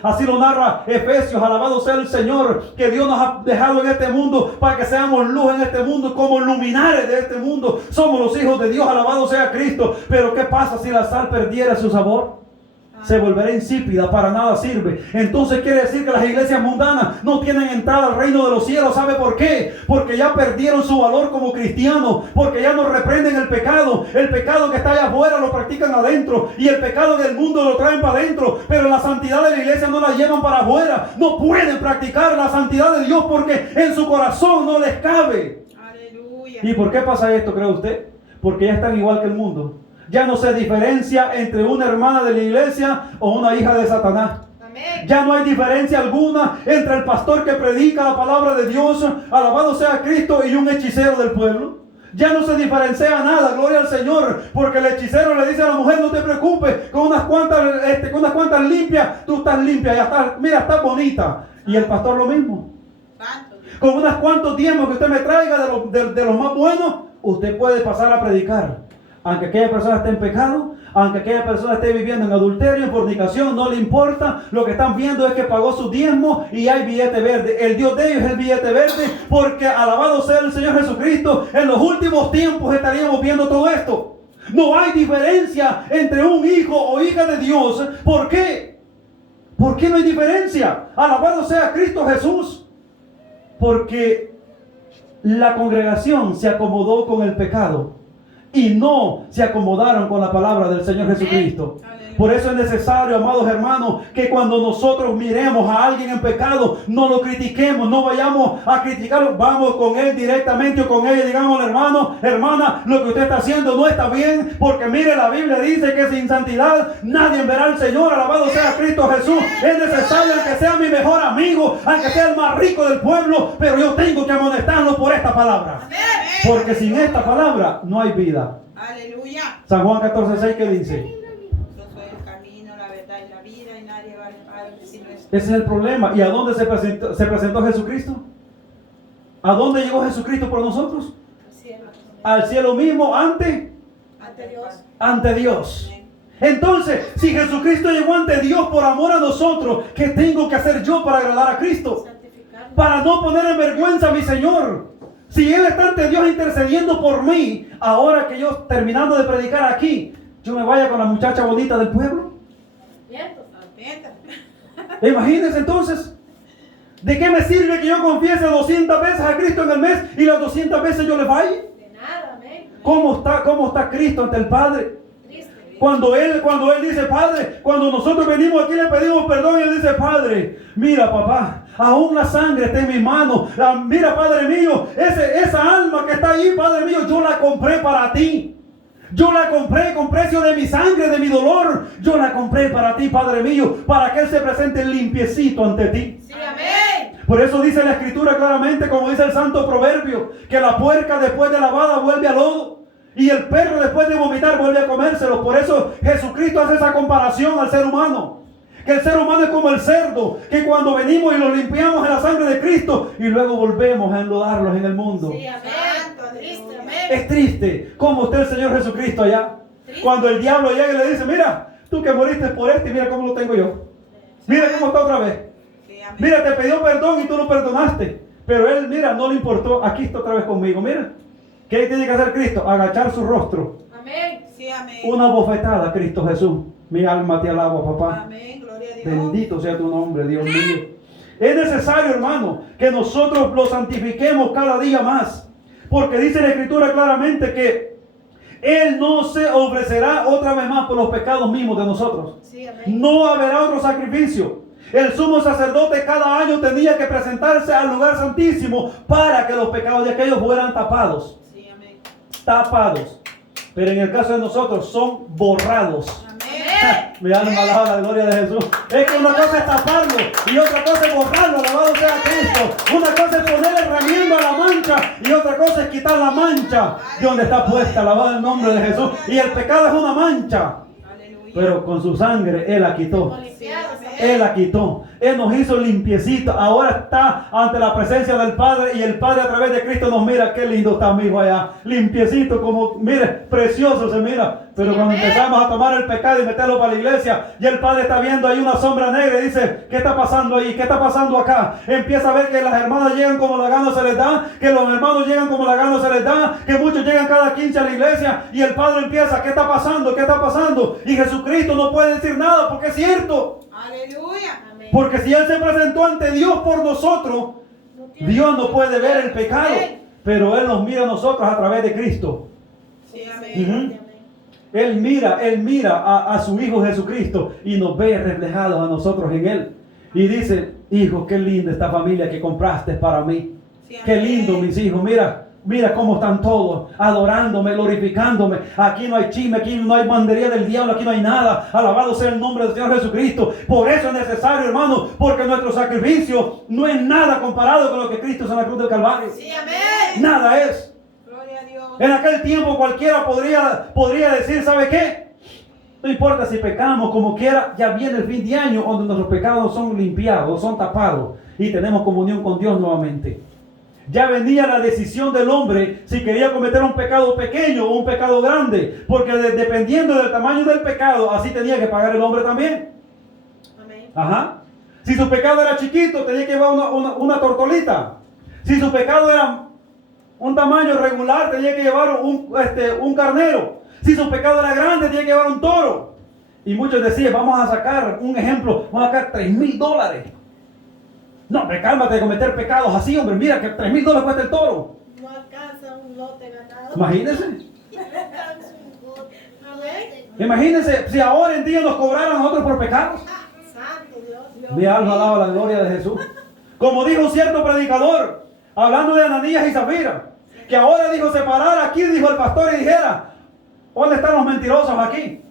Así lo narra Efesios. Alabado sea el Señor, que Dios nos ha dejado en este mundo para que seamos luz en este mundo, como luminares de este mundo. Somos los hijos de Dios, alabado sea Cristo. Pero ¿qué pasa si la sal perdiera su sabor? Se volverá insípida, para nada sirve. Entonces quiere decir que las iglesias mundanas no tienen entrada al reino de los cielos. ¿Sabe por qué? Porque ya perdieron su valor como cristianos, porque ya no reprenden el pecado. El pecado que está allá afuera lo practican adentro, y el pecado del mundo lo traen para adentro, pero la santidad de la iglesia no la llevan para afuera. No pueden practicar la santidad de Dios porque en su corazón no les cabe. Aleluya. ¿Y por qué pasa esto, cree usted? Porque ya están igual que el mundo. Ya no se diferencia entre una hermana de la iglesia o una hija de Satanás. Amén. Ya no hay diferencia alguna entre el pastor que predica la palabra de Dios, alabado sea Cristo, y un hechicero del pueblo. Ya no se diferencia nada, gloria al Señor, porque el hechicero le dice a la mujer: no te preocupes, con unas cuantas limpias, tú estás limpia, ya estás, mira, estás bonita. Y el pastor lo mismo. Con unos cuantos diezmos que usted me traiga de los más buenos, usted puede pasar a predicar. Aunque aquella persona esté en pecado, aunque aquella persona esté viviendo en adulterio, en fornicación, no le importa. Lo que están viendo es que pagó su diezmo y hay billete verde. El Dios de ellos es el billete verde, porque alabado sea el Señor Jesucristo, en los últimos tiempos estaríamos viendo todo esto. No hay diferencia entre un hijo o hija de Dios. ¿Por qué? ¿Por qué no hay diferencia? Alabado sea Cristo Jesús. Porque la congregación se acomodó con el pecado y no se acomodaron con la palabra del Señor Jesucristo. Por eso es necesario, amados hermanos, que cuando nosotros miremos a alguien en pecado, no lo critiquemos, no vayamos a criticarlo, vamos con él directamente o con ella, digamos: hermano, hermana, lo que usted está haciendo no está bien, porque mire, la Biblia dice que sin santidad nadie verá al Señor. Alabado sea Cristo Jesús. Es necesario el que sea mi mejor amigo, aunque sea el más rico del pueblo, pero yo tengo que amonestarlo por esta palabra, porque sin esta palabra no hay vida. Aleluya. San Juan 14:6, ¿qué dice? Yo soy el camino, la verdad y la vida, y nadie va al Padre si no es. Ese es el problema. ¿Y a dónde se presentó Jesucristo? ¿A dónde llegó Jesucristo por nosotros? Al cielo mismo, ante Dios. Entonces, si Jesucristo llegó ante Dios por amor a nosotros, ¿qué tengo que hacer yo para agradar a Cristo? Para no poner en vergüenza a mi Señor. Si Él está ante Dios intercediendo por mí, ahora que yo, terminando de predicar aquí, yo me vaya con la muchacha bonita del pueblo. Imagínense entonces, ¿de qué me sirve que yo confiese 200 veces a Cristo en el mes y las 200 veces yo le falle? De nada, amén. ¿Cómo está Cristo ante el Padre? Cuando él dice: Padre, cuando nosotros venimos aquí le pedimos perdón, y Él dice: Padre, mira, papá, aún la sangre está en mis manos. Mira, Padre mío, esa alma que está ahí, Padre mío, yo la compré para ti. Yo la compré con precio de mi sangre, de mi dolor. Yo la compré para ti, Padre mío, para que Él se presente limpiecito ante ti. Sí, amén. Por eso dice la Escritura claramente, como dice el santo proverbio, que la puerca después de lavada vuelve al lodo, y el perro después de vomitar vuelve a comérselo. Por eso Jesucristo hace esa comparación al ser humano. Que el ser humano es como el cerdo, que cuando venimos y lo limpiamos en la sangre de Cristo, y luego volvemos a enlodarlos en el mundo. Sí, amén. Triste, amén. Es triste. Como usted, el Señor Jesucristo, allá. Cuando el diablo llega y le dice: mira, tú que moriste por y mira cómo lo tengo yo. Mira cómo está otra vez. Mira, te pidió perdón y tú lo perdonaste. Pero él, mira, no le importó. Aquí está otra vez conmigo. Mira. ¿Qué tiene que hacer Cristo? Agachar su rostro. Amén. Sí, amén. Una bofetada, Cristo Jesús. Mi alma te alaba, papá. Amén, gloria a Dios. Bendito sea tu nombre, Dios mío. Es necesario, hermano, que nosotros lo santifiquemos cada día más. Porque dice la Escritura claramente que Él no se ofrecerá otra vez más por los pecados mismos de nosotros. Sí, amén. No habrá otro sacrificio. El sumo sacerdote cada año tenía que presentarse al lugar santísimo para que los pecados de aquellos fueran tapados. Sí, amén. Tapados. Pero en el caso de nosotros son borrados. Amén. Me dan alabado la gloria de Jesús. Es que una cosa es taparlo y otra cosa es borrarlo, alabado sea Cristo. Una cosa es poner el remiendo a la mancha y otra cosa es quitar la mancha de donde está puesta, alabado el nombre de Jesús. Y el pecado es una mancha, Aleluya. pero con su sangre Él la quitó. Como limpiados, amén. Él la quitó. Él nos hizo limpiecito. Ahora está ante la presencia del Padre y el Padre a través de Cristo nos mira. Qué lindo está mi hijo allá. Limpiecito, como, mire, precioso se mira. Pero cuando empezamos a tomar el pecado y meterlo para la iglesia, y el Padre está viendo ahí una sombra negra y dice, ¿qué está pasando ahí? ¿Qué está pasando acá? Empieza a ver que las hermanas llegan como la gana se les da, que los hermanos llegan como la gana se les da, que muchos llegan cada 15 a la iglesia, y el Padre empieza, ¿qué está pasando? ¿Qué está pasando? Y Jesucristo no puede decir nada porque es cierto. Aleluya. Amén. Porque si Él se presentó ante Dios por nosotros, Dios no puede ver el pecado, pero Él nos mira a nosotros a través de Cristo. Sí, amén. Ujú. Amén. Él mira a su Hijo Jesucristo y nos ve reflejados a nosotros en Él. Y dice, hijo, qué linda esta familia que compraste para mí. Sí, Qué amén. lindo mis hijos, mira cómo están todos, adorándome, glorificándome. Aquí no hay chisme, aquí no hay bandería del diablo, aquí no hay nada. Alabado sea el nombre del Señor Jesucristo. Por eso es necesario, hermano, porque nuestro sacrificio no es nada comparado con lo que Cristo hizo en la cruz del Calvario. Sí, amén. Nada es. Gloria a Dios. En aquel tiempo cualquiera podría decir, ¿sabe qué? No importa si pecamos como quiera, ya viene el fin de año donde nuestros pecados son limpiados, son tapados y tenemos comunión con Dios nuevamente. Ya venía la decisión del hombre si quería cometer un pecado pequeño o un pecado grande, porque dependiendo del tamaño del pecado, así tenía que pagar el hombre también. Amén. Ajá. Si su pecado era chiquito, tenía que llevar una tortolita. Si su pecado era un tamaño regular, tenía que llevar un carnero. Si su pecado era grande, tenía que llevar un toro. Y muchos decían, vamos a sacar un ejemplo, vamos a sacar $3,000. No, me cálmate de cometer pecados así, hombre. Mira que $3,000 cuesta el toro. No alcanza un lote ganado. Imagínense. Amén. Imagínense si ahora en día nos cobraran a nosotros por pecados. Santo Dios. Mi alma alaba la gloria de Jesús. Como dijo un cierto predicador, hablando de Ananías y Zafira, que ahora dijo separar aquí, dijo el pastor, y dijera, ¿dónde están los mentirosos aquí?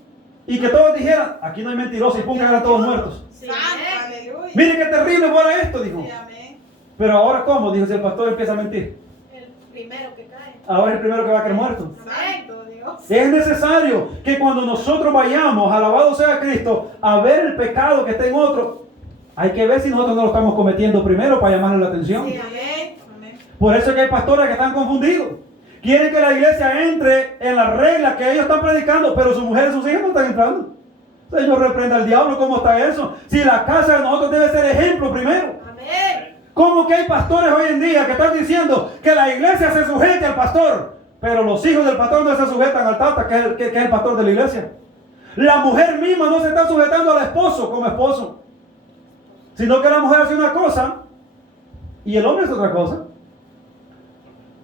Y que todos dijeran, aquí no hay mentirosos, y pongan a todos muertos. Sí, Santo, amén. aleluya. Mire qué terrible fuera esto, dijo. Sí, amén. Pero ahora, ¿cómo? Dijo, si el pastor empieza a mentir. El primero que cae. Ahora es el primero que va a caer muerto. Santo Dios. Es necesario que cuando nosotros vayamos, alabado sea Cristo, a ver el pecado que está en otro, hay que ver si nosotros no lo estamos cometiendo primero para llamarle la atención. Sí, Amén. Amén. Por eso es que hay pastores que están confundidos. Quieren que la iglesia entre en las reglas que ellos están predicando, pero sus mujeres y sus hijos no están entrando. Señor, reprenda al diablo, ¿cómo está eso? Si la casa de nosotros debe ser ejemplo primero. Amén. ¿Cómo que hay pastores hoy en día que están diciendo que la iglesia se sujete al pastor, pero los hijos del pastor no se sujetan al tata, que es el pastor de la iglesia? La mujer misma no se está sujetando al esposo como esposo, sino que la mujer hace una cosa y el hombre es otra cosa.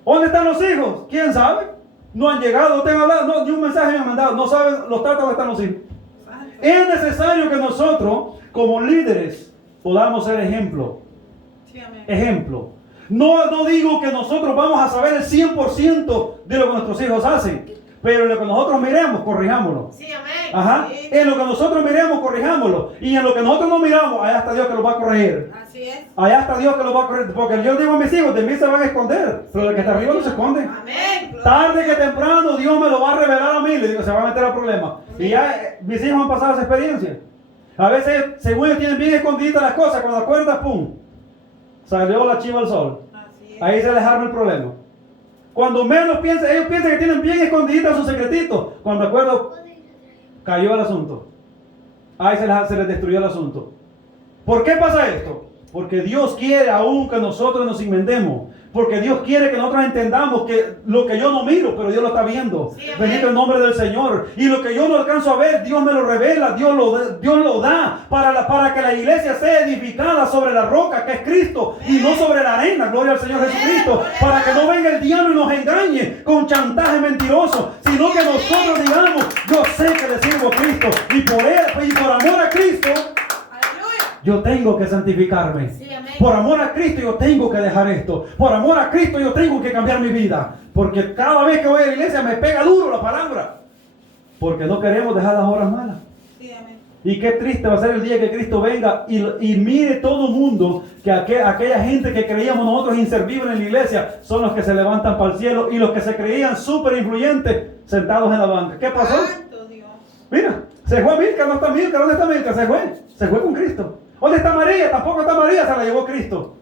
¿Dónde están los hijos? ¿Quién sabe? No han llegado, no tengo hablado, no, ni un mensaje me han mandado, no saben los tatas dónde están los hijos. Santo. Es necesario que nosotros, como líderes, podamos ser ejemplo. Sí, amén. Ejemplo. No digo que nosotros vamos a saber el 100% de lo que nuestros hijos hacen, pero en lo que nosotros miremos, corrijámoslo. Sí, amén. Ajá. Sí. En lo que nosotros miremos, corrijámoslo. Y en lo que nosotros no miramos, allá está Dios que lo va a corregir. Así es. Allá está Dios que lo va a corregir. Porque yo digo a mis hijos, de mí se van a esconder, pero el que está arriba no se esconde. Amén. Gloria Tarde que temprano Dios me lo va a revelar a mí. Le digo, se va a meter al problema. Y ya mis hijos han pasado esa experiencia. A veces, según ellos tienen bien escondiditas las cosas, cuando acuerdas, pum, salió la chiva al sol. Así es. Ahí se les arma el problema. Cuando menos piensan, ellos piensan que tienen bien escondiditas sus secretitos. Cuando acuerdo, cayó el asunto. Ahí se les destruyó el asunto. ¿Por qué pasa esto? Porque Dios quiere aún que nosotros nos inventemos. Porque Dios quiere que nosotros entendamos que lo que yo no miro, pero Dios lo está viendo. Sí, amén. Bendito el nombre del Señor. Y lo que yo no alcanzo a ver, Dios me lo revela, Dios lo da para que la iglesia sea edificada sobre la roca que es Cristo y no sobre la arena. Gloria al Señor Jesucristo. Para que no venga el diablo y nos engañe con chantaje mentiroso, sino que nosotros digamos, yo sé que le sirvo a Cristo y por él y por amor a Cristo yo tengo que santificarme. Sí, amén. Por amor a Cristo yo tengo que dejar esto. Por amor a Cristo yo tengo que cambiar mi vida. Porque cada vez que voy a la iglesia me pega duro la palabra. Porque no queremos dejar las obras malas. Sí, amén. Y qué triste va a ser el día que Cristo venga y mire todo el mundo que aquella gente que creíamos nosotros inservibles en la iglesia son los que se levantan para el cielo y los que se creían súper influyentes sentados en la banca. ¿Qué pasó? Santo Dios. Mira, se fue Milka, no está Milka, ¿dónde está Milka? Se fue con Cristo. ¿Dónde está María? Tampoco está María, se la llevó Cristo.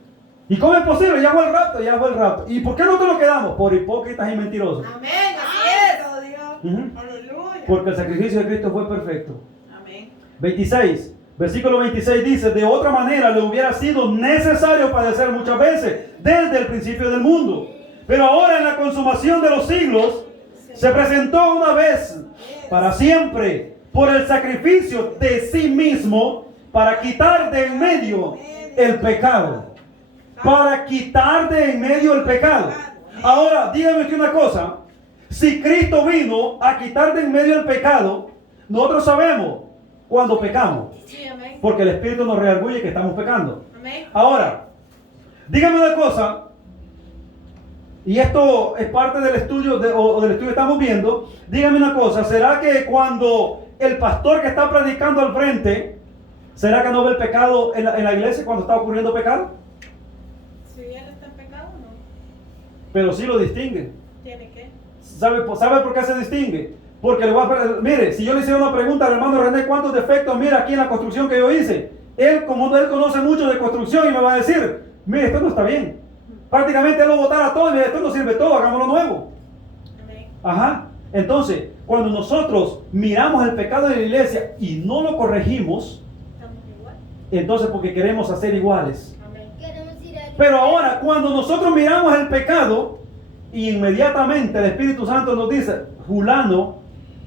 ¿Y cómo es posible? Ya fue el rapto. ¿Y por qué nosotros nos quedamos? Por hipócritas y mentirosos. Amén, así es. Santo Dios. Ujú. Aleluya. Porque el sacrificio de Cristo fue perfecto. Amén. 26, versículo 26 dice, de otra manera le hubiera sido necesario padecer muchas veces desde el principio del mundo. Pero ahora en la consumación de los siglos se presentó una vez para siempre por el sacrificio de sí mismo para quitar de en medio el pecado. Para quitar de en medio el pecado. Ahora, dígame usted una cosa. Si Cristo vino a quitar de en medio el pecado, nosotros sabemos cuando pecamos. Sí, amén. Porque el Espíritu nos redarguye que estamos pecando. Amén. Ahora, dígame una cosa. Y esto es parte del estudio o del estudio que estamos viendo. Dígame una cosa. ¿Será que cuando el pastor que está predicando al frente, será que no ve el pecado en la iglesia cuando está ocurriendo pecado? Si él está en pecado, no. Pero sí lo distingue. Tiene que. ¿Sabe por qué se distingue? Porque le voy a, mire, si yo le hiciera una pregunta al hermano René, ¿cuántos defectos mira aquí en la construcción que yo hice? Él, como él conoce mucho de construcción, y me va a decir, mire, esto no está bien. Prácticamente él lo botara todo y me dice, esto no sirve todo, hagámoslo nuevo. Amén. Ajá. Entonces, cuando nosotros miramos el pecado de la iglesia y no lo corregimos, Estamos igual. entonces porque queremos hacer iguales. Amén. Pero ahora, cuando nosotros miramos el pecado, inmediatamente el Espíritu Santo nos dice, fulano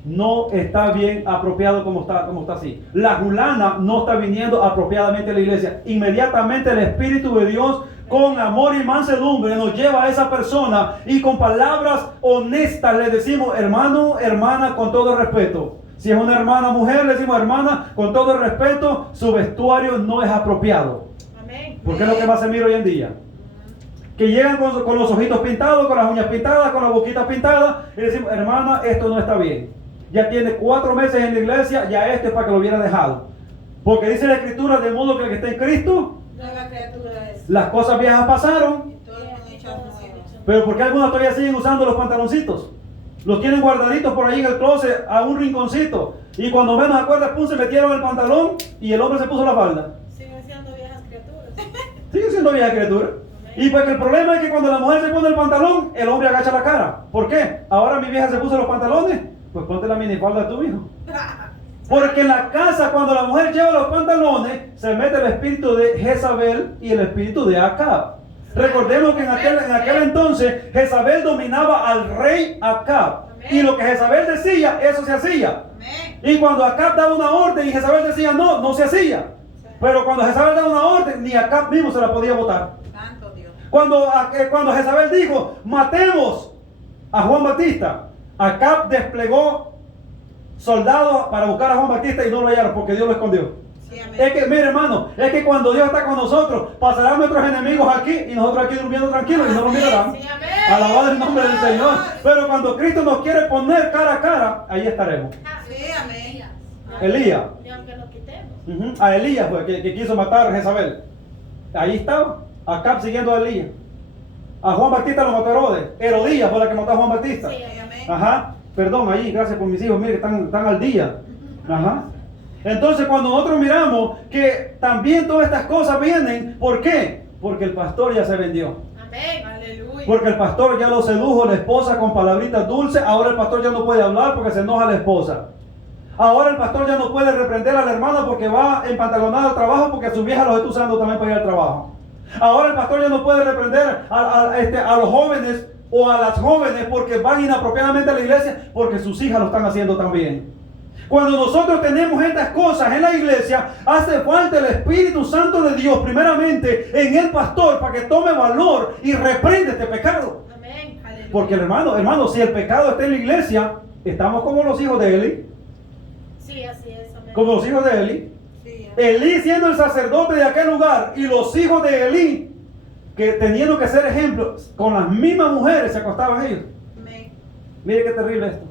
no está bien apropiado como está así. La fulana no está viniendo apropiadamente a la iglesia. Inmediatamente el Espíritu de Dios, con amor y mansedumbre, nos lleva a esa persona y con palabras honestas le decimos, hermano, hermana, con todo respeto. Si es una hermana mujer, le decimos, hermana, con todo respeto, su vestuario no es apropiado. Amén. Porque es lo que más se mira hoy en día. Que llegan con los ojitos pintados, con las uñas pintadas, con la boquita pintada, y decimos, hermana, esto no está bien. Ya tiene 4 meses en la iglesia, ya esto es para que lo hubiera dejado. Porque dice la Escritura, de modo que el que está en Cristo, Nueva criatura es. las cosas viejas pasaron. Y todos son hechos nuevos. Pero ¿por qué algunos todavía siguen usando los pantaloncitos? Los tienen guardaditos por ahí en el closet, a un rinconcito. Y cuando menos acuerdas, se metieron el pantalón y el hombre se puso la falda. Siguen siendo viejas criaturas. Sigue siendo vieja criatura. Y porque el problema es que cuando la mujer se pone el pantalón, el hombre agacha la cara. ¿Por qué? Ahora mi vieja se puso los pantalones. Pues ponte la minifalda a tu hijo. Porque en la casa, cuando la mujer lleva los pantalones, se mete el espíritu de Jezabel y el espíritu de Acab. Recordemos que en aquel entonces Jezabel dominaba al rey Acab. Y lo que Jezabel decía, eso se hacía. Amén. Y cuando Acab daba una orden y Jezabel decía no, no se hacía. Pero cuando Jezabel daba una orden, ni Acab mismo se la podía votar. Santo Dios. Cuando Jezabel dijo, matemos a Juan Bautista, Acab desplegó soldados para buscar a Juan Bautista y no lo hallaron porque Dios lo escondió. Sí, amén. Es que, mire hermano, es que cuando Dios está con nosotros, pasarán nuestros enemigos aquí y nosotros aquí durmiendo tranquilos y no nos mirarán. Sí, amén. Alabado el nombre del Señor. Pero cuando Cristo nos quiere poner cara a cara, ahí estaremos. Sí, amén. Elías. Y aunque lo quitemos. A Elías fue que quiso matar a Jezabel. Ahí estaba, Acab siguiendo a Elías. A Juan Bautista lo mató Herodes. Herodías fue la que mató a Juan Bautista. Sí, Sí, amén. Ajá, perdón, ahí, gracias por mis hijos, mire, están al día. Ajá. Entonces, cuando nosotros miramos que también todas estas cosas vienen, ¿por qué? Porque el pastor ya se vendió. Amén. Aleluya. Porque el pastor ya lo sedujo la esposa con palabritas dulces. Ahora el pastor ya no puede hablar porque se enoja la esposa. Ahora el pastor ya no puede reprender a la hermana porque va empantalonada al trabajo porque su vieja los está usando también para ir al trabajo. Ahora el pastor ya no puede reprender a los jóvenes o a las jóvenes porque van inapropiadamente a la iglesia porque sus hijas lo están haciendo también. Cuando nosotros tenemos estas cosas en la iglesia, hace falta el Espíritu Santo de Dios primeramente en el pastor para que tome valor y reprenda este pecado. Amén. Aleluya. Porque hermano, si el pecado está en la iglesia, estamos como los hijos de Eli, Sí, así es. Amén. como los hijos de Eli. Sí, Elí siendo el sacerdote de aquel lugar y los hijos de Elí, que teniendo que ser ejemplos, con las mismas mujeres se acostaban ellos. amén. Mire qué terrible esto.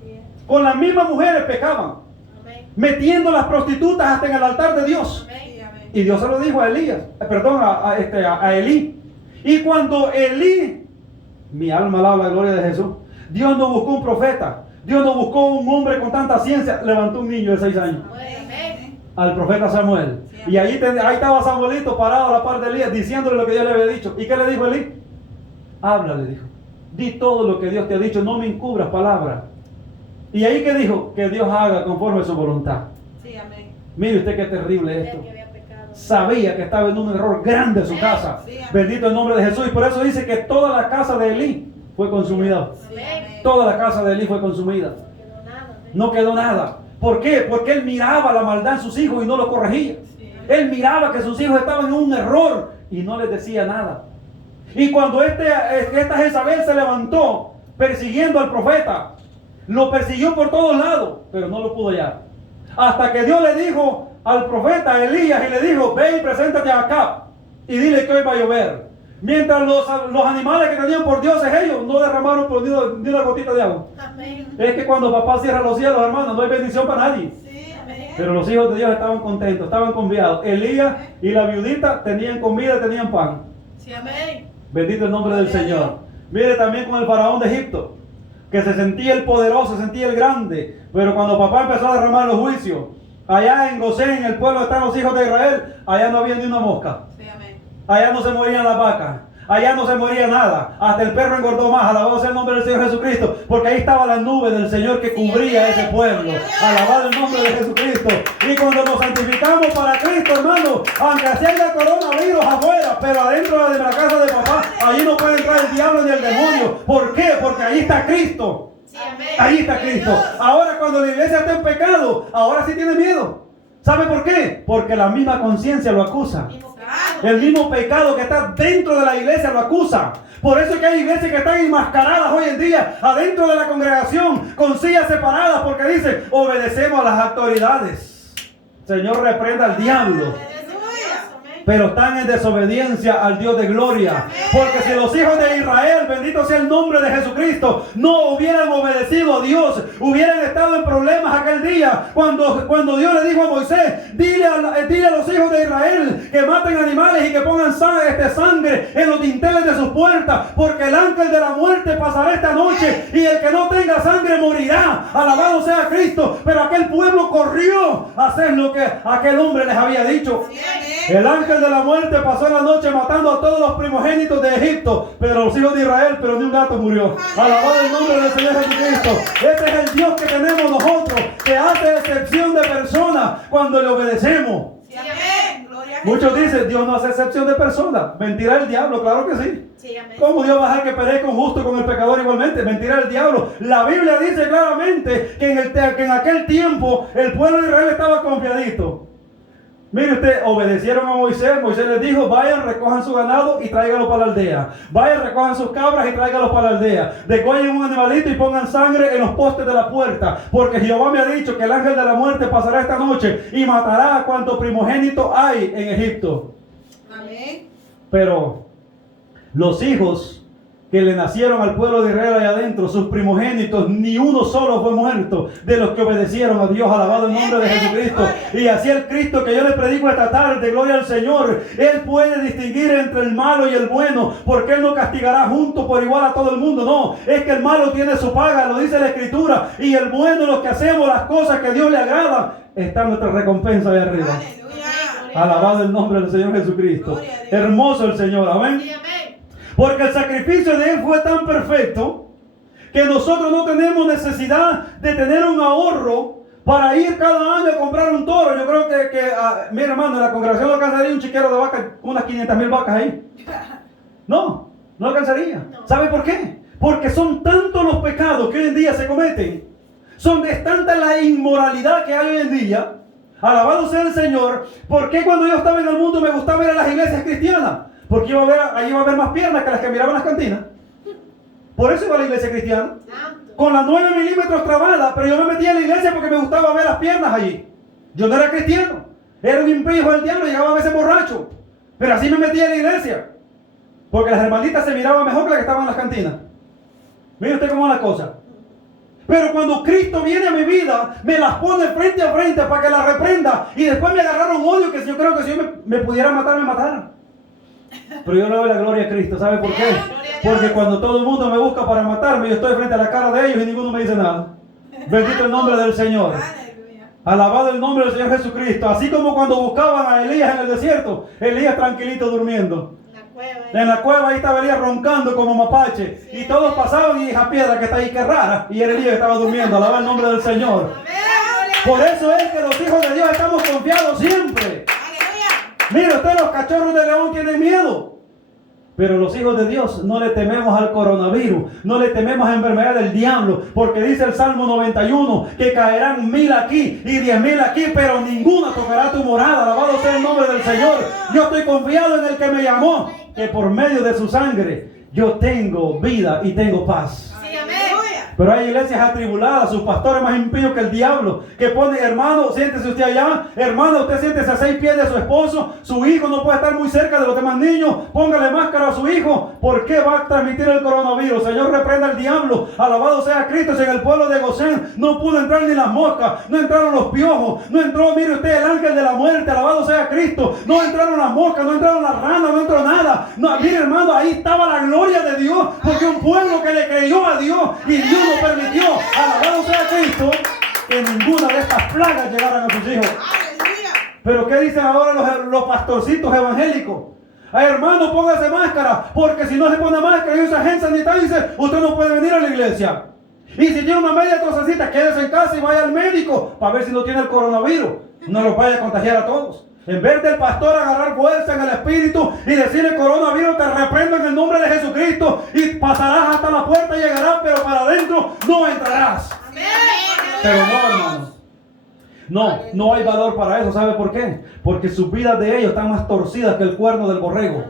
Así es. Con las mismas mujeres pecaban, Amén. metiendo las prostitutas hasta en el altar de Dios. Amén. Sí, amén. Y Dios se lo dijo a Elías, a Elí. Y cuando Elí, mi alma alaba la gloria de Jesús, Dios no buscó un profeta, Dios no buscó un hombre con tanta ciencia, levantó un niño de 6 años. Amén. Al profeta Samuel. Sí. Y ahí estaba Samuelito parado a la par de Elías diciéndole lo que Dios le había dicho. ¿Y qué le dijo Elí? Habla, le dijo. Di todo lo que Dios te ha dicho, no me encubras palabras. Y ahí que dijo, que Dios haga conforme a su voluntad. Sí, amén. Mire usted qué terrible El esto. que había pecado. Sabía que estaba en un error grande en su casa. Sí, amén. Bendito el nombre de Jesús. Y por eso dice que toda la casa de Elí fue consumida. Sí, Amén. amén. Toda la casa de Elí fue consumida. No quedó nada. Amén. No quedó nada. ¿Por qué? Porque él miraba la maldad en sus hijos y no lo corregía. Sí. Él miraba que sus hijos estaban en un error y no les decía nada. Y cuando esta Jezabel se levantó persiguiendo al profeta, lo persiguió por todos lados, pero no lo pudo hallar. Hasta que Dios le dijo al profeta Elías y le dijo, ve y preséntate acá y dile que hoy va a llover. Mientras los animales que tenían por dioses ellos no derramaron por ni una gotita de agua. Amén. Es que cuando papá cierra los cielos, hermanos, no hay bendición para nadie. Sí, amén. Pero los hijos de Dios estaban contentos, estaban confiados. Elías y la viudita tenían comida, tenían pan. Sí, amén. Bendito el nombre del Señor. Mire también con el faraón de Egipto, que se sentía el poderoso, se sentía el grande. Pero cuando papá empezó a derramar los juicios, allá en Gosén, en el pueblo están los hijos de Israel, allá no había ni una mosca. Sí, amén. Allá no se morían las vacas. Allá no se moría nada. Hasta el perro engordó más. Alabado sea el nombre del Señor Jesucristo. Porque ahí estaba la nube del Señor que cubría ese pueblo. Alabado el nombre de Jesucristo. Y cuando nos santificamos para Cristo, hermano, aunque así haya coronavirus afuera, pero adentro de la casa de papá, allí no puede entrar el diablo ni el demonio. ¿Por qué? Porque ahí está Cristo. Sí, amén. Ahí está Cristo. Ahora cuando la iglesia está en pecado, ahora sí tiene miedo. ¿Sabe por qué? Porque la misma conciencia lo acusa. Mismo pecado. El mismo pecado que está dentro de la iglesia lo acusa. Por eso es que hay iglesias que están enmascaradas hoy en día adentro de la congregación con sillas separadas porque dicen obedecemos a las autoridades. Señor, reprenda al diablo. Amén. Pero están en desobediencia al Dios de gloria. Porque si los hijos de Israel, bendito sea el nombre de Jesucristo, no hubieran obedecido a Dios, hubieran estado en problemas aquel día, cuando Dios le dijo a Moisés, dile a los hijos de Israel que maten animales y que pongan sangre en los dinteles de sus puertas, porque el ángel de la muerte pasará esta noche y el que no tenga sangre morirá. Alabado sea Cristo. Pero aquel pueblo corrió a hacer lo que aquel hombre les había dicho. Sí, amén. El ángel de la muerte pasó la noche matando a todos los primogénitos de Egipto, pero los hijos de Israel, pero ni un gato murió. Alabado el nombre del Señor Jesucristo. Ese es el Dios que tenemos nosotros, que hace excepción de personas cuando le obedecemos. Sí, amén. Gloria a Jesús. Muchos dicen, Dios no hace excepción de personas. Mentira el diablo, claro que sí. Sí, amén. ¿Cómo Dios va a dejar que pelee con justo con el pecador igualmente? Mentira el diablo. La Biblia dice claramente que en aquel tiempo el pueblo de Israel estaba confiadito. Mire usted, obedecieron a Moisés. Moisés les dijo, vayan, recojan su ganado y tráiganlo para la aldea. Vayan, recojan sus cabras y tráiganlo para la aldea. Degollen un animalito y pongan sangre en los postes de la puerta. Porque Jehová me ha dicho que el ángel de la muerte pasará esta noche y matará a cuanto primogénito hay en Egipto. Amén. Pero los hijos que le nacieron al pueblo de Israel allá adentro, sus primogénitos, ni uno solo fue muerto de los que obedecieron a Dios. Alabado el nombre de Jesucristo. Y así el Cristo que yo le predico esta tarde, gloria al Señor, Él puede distinguir entre el malo y el bueno, porque Él no castigará junto por igual a todo el mundo. No, es que el malo tiene su paga, lo dice la Escritura, y el bueno, los que hacemos las cosas que a Dios le agrada, está nuestra recompensa ahí arriba. Aleluya. Alabado el nombre del Señor Jesucristo. Gloria a Dios. Hermoso el Señor, amén. Sí, amén. Porque el sacrificio de Él fue tan perfecto que nosotros no tenemos necesidad de tener un ahorro para ir cada año a comprar un toro. Yo creo que mi hermano, en la congregación no alcanzaría un chiquero de vacas, unas 500,000 vacas ahí. No alcanzaría. No. ¿Sabe por qué? Porque son tantos los pecados que hoy en día se cometen. Es tanta la inmoralidad que hay hoy en día. Alabado sea el Señor. ¿Por qué cuando yo estaba en el mundo me gustaba ir a las iglesias cristianas? Porque ahí iba a haber más piernas que las que miraban las cantinas. Por eso iba a la iglesia cristiana. Santo. Con las 9 milímetros trabada, pero yo me metía en la iglesia porque me gustaba ver las piernas allí. Yo no era cristiano. Era un impío del diablo, llegaba a veces borracho. Pero así me metía en la iglesia. Porque las hermanitas se miraban mejor que las que estaban en las cantinas. Mire usted cómo es la cosa. Pero cuando Cristo viene a mi vida, me las pone frente a frente para que las reprenda. Y después me agarraron odio que yo creo que si yo me pudiera matar, me mataran. Pero yo le doy la gloria a Cristo. ¿Sabe por qué? Porque cuando todo el mundo me busca para matarme, yo estoy frente a la cara de ellos y ninguno me dice nada. Bendito el nombre del Señor. Aleluya. Alabado el nombre del Señor Jesucristo. Así como cuando buscaban a Elías en el desierto, Elías tranquilito durmiendo. En la cueva ahí estaba Elías roncando como mapache. Y todos pasaban y esa piedra que está ahí, qué rara. Y era Elías que estaba durmiendo. Alaba el nombre del Señor. Por eso es que los hijos de Dios estamos confiados siempre. Mire usted, los cachorros de león tienen miedo. Pero los hijos de Dios no le tememos al coronavirus, no le tememos a la enfermedad del diablo, porque dice el Salmo 91 que caerán 1000 aquí y 10,000 aquí, pero ninguna tocará tu morada. Alabado sea el nombre del Señor. Yo estoy confiado en el que me llamó, que por medio de su sangre yo tengo vida y tengo paz. Pero hay iglesias atribuladas, sus pastores más impíos que el diablo, que ponen, hermano, siéntese usted allá, hermano, usted siéntese a 6 pies de su esposo, su hijo no puede estar muy cerca de los demás niños, póngale máscara a su hijo. ¿Por qué va a transmitir el coronavirus? Señor, reprenda al diablo. Alabado sea Cristo. Si en el pueblo de Gosén no pudo entrar ni las moscas, no entraron los piojos, no entró, mire usted, el ángel de la muerte, alabado sea Cristo, no entraron las moscas, no entraron las ranas, no entró nada. No, mire hermano, ahí estaba la gloria de Dios, porque un pueblo que le creyó a Dios y Dios no permitió, alabado sea Cristo, que ninguna de estas plagas llegaran a sus hijos. Pero ¿qué dicen ahora los pastorcitos evangélicos? Ay, hermano, póngase máscara, porque si no se pone máscara y usa hand sanitizer, usted no puede venir a la iglesia. Y si tiene una media tosecita, quédese en casa y vaya al médico para ver si no tiene el coronavirus. No lo vaya a contagiar a todos. En vez del pastor agarrar fuerza en el espíritu y decirle: coronavirus, te reprendo en el nombre de Jesucristo, y pasarás hasta la puerta y llegarás, pero para adentro no entrarás. Amén. Pero no, hermanos. No hay valor para eso. ¿Sabe por qué? Porque sus vidas de ellos están más torcidas que el cuerno del borrego.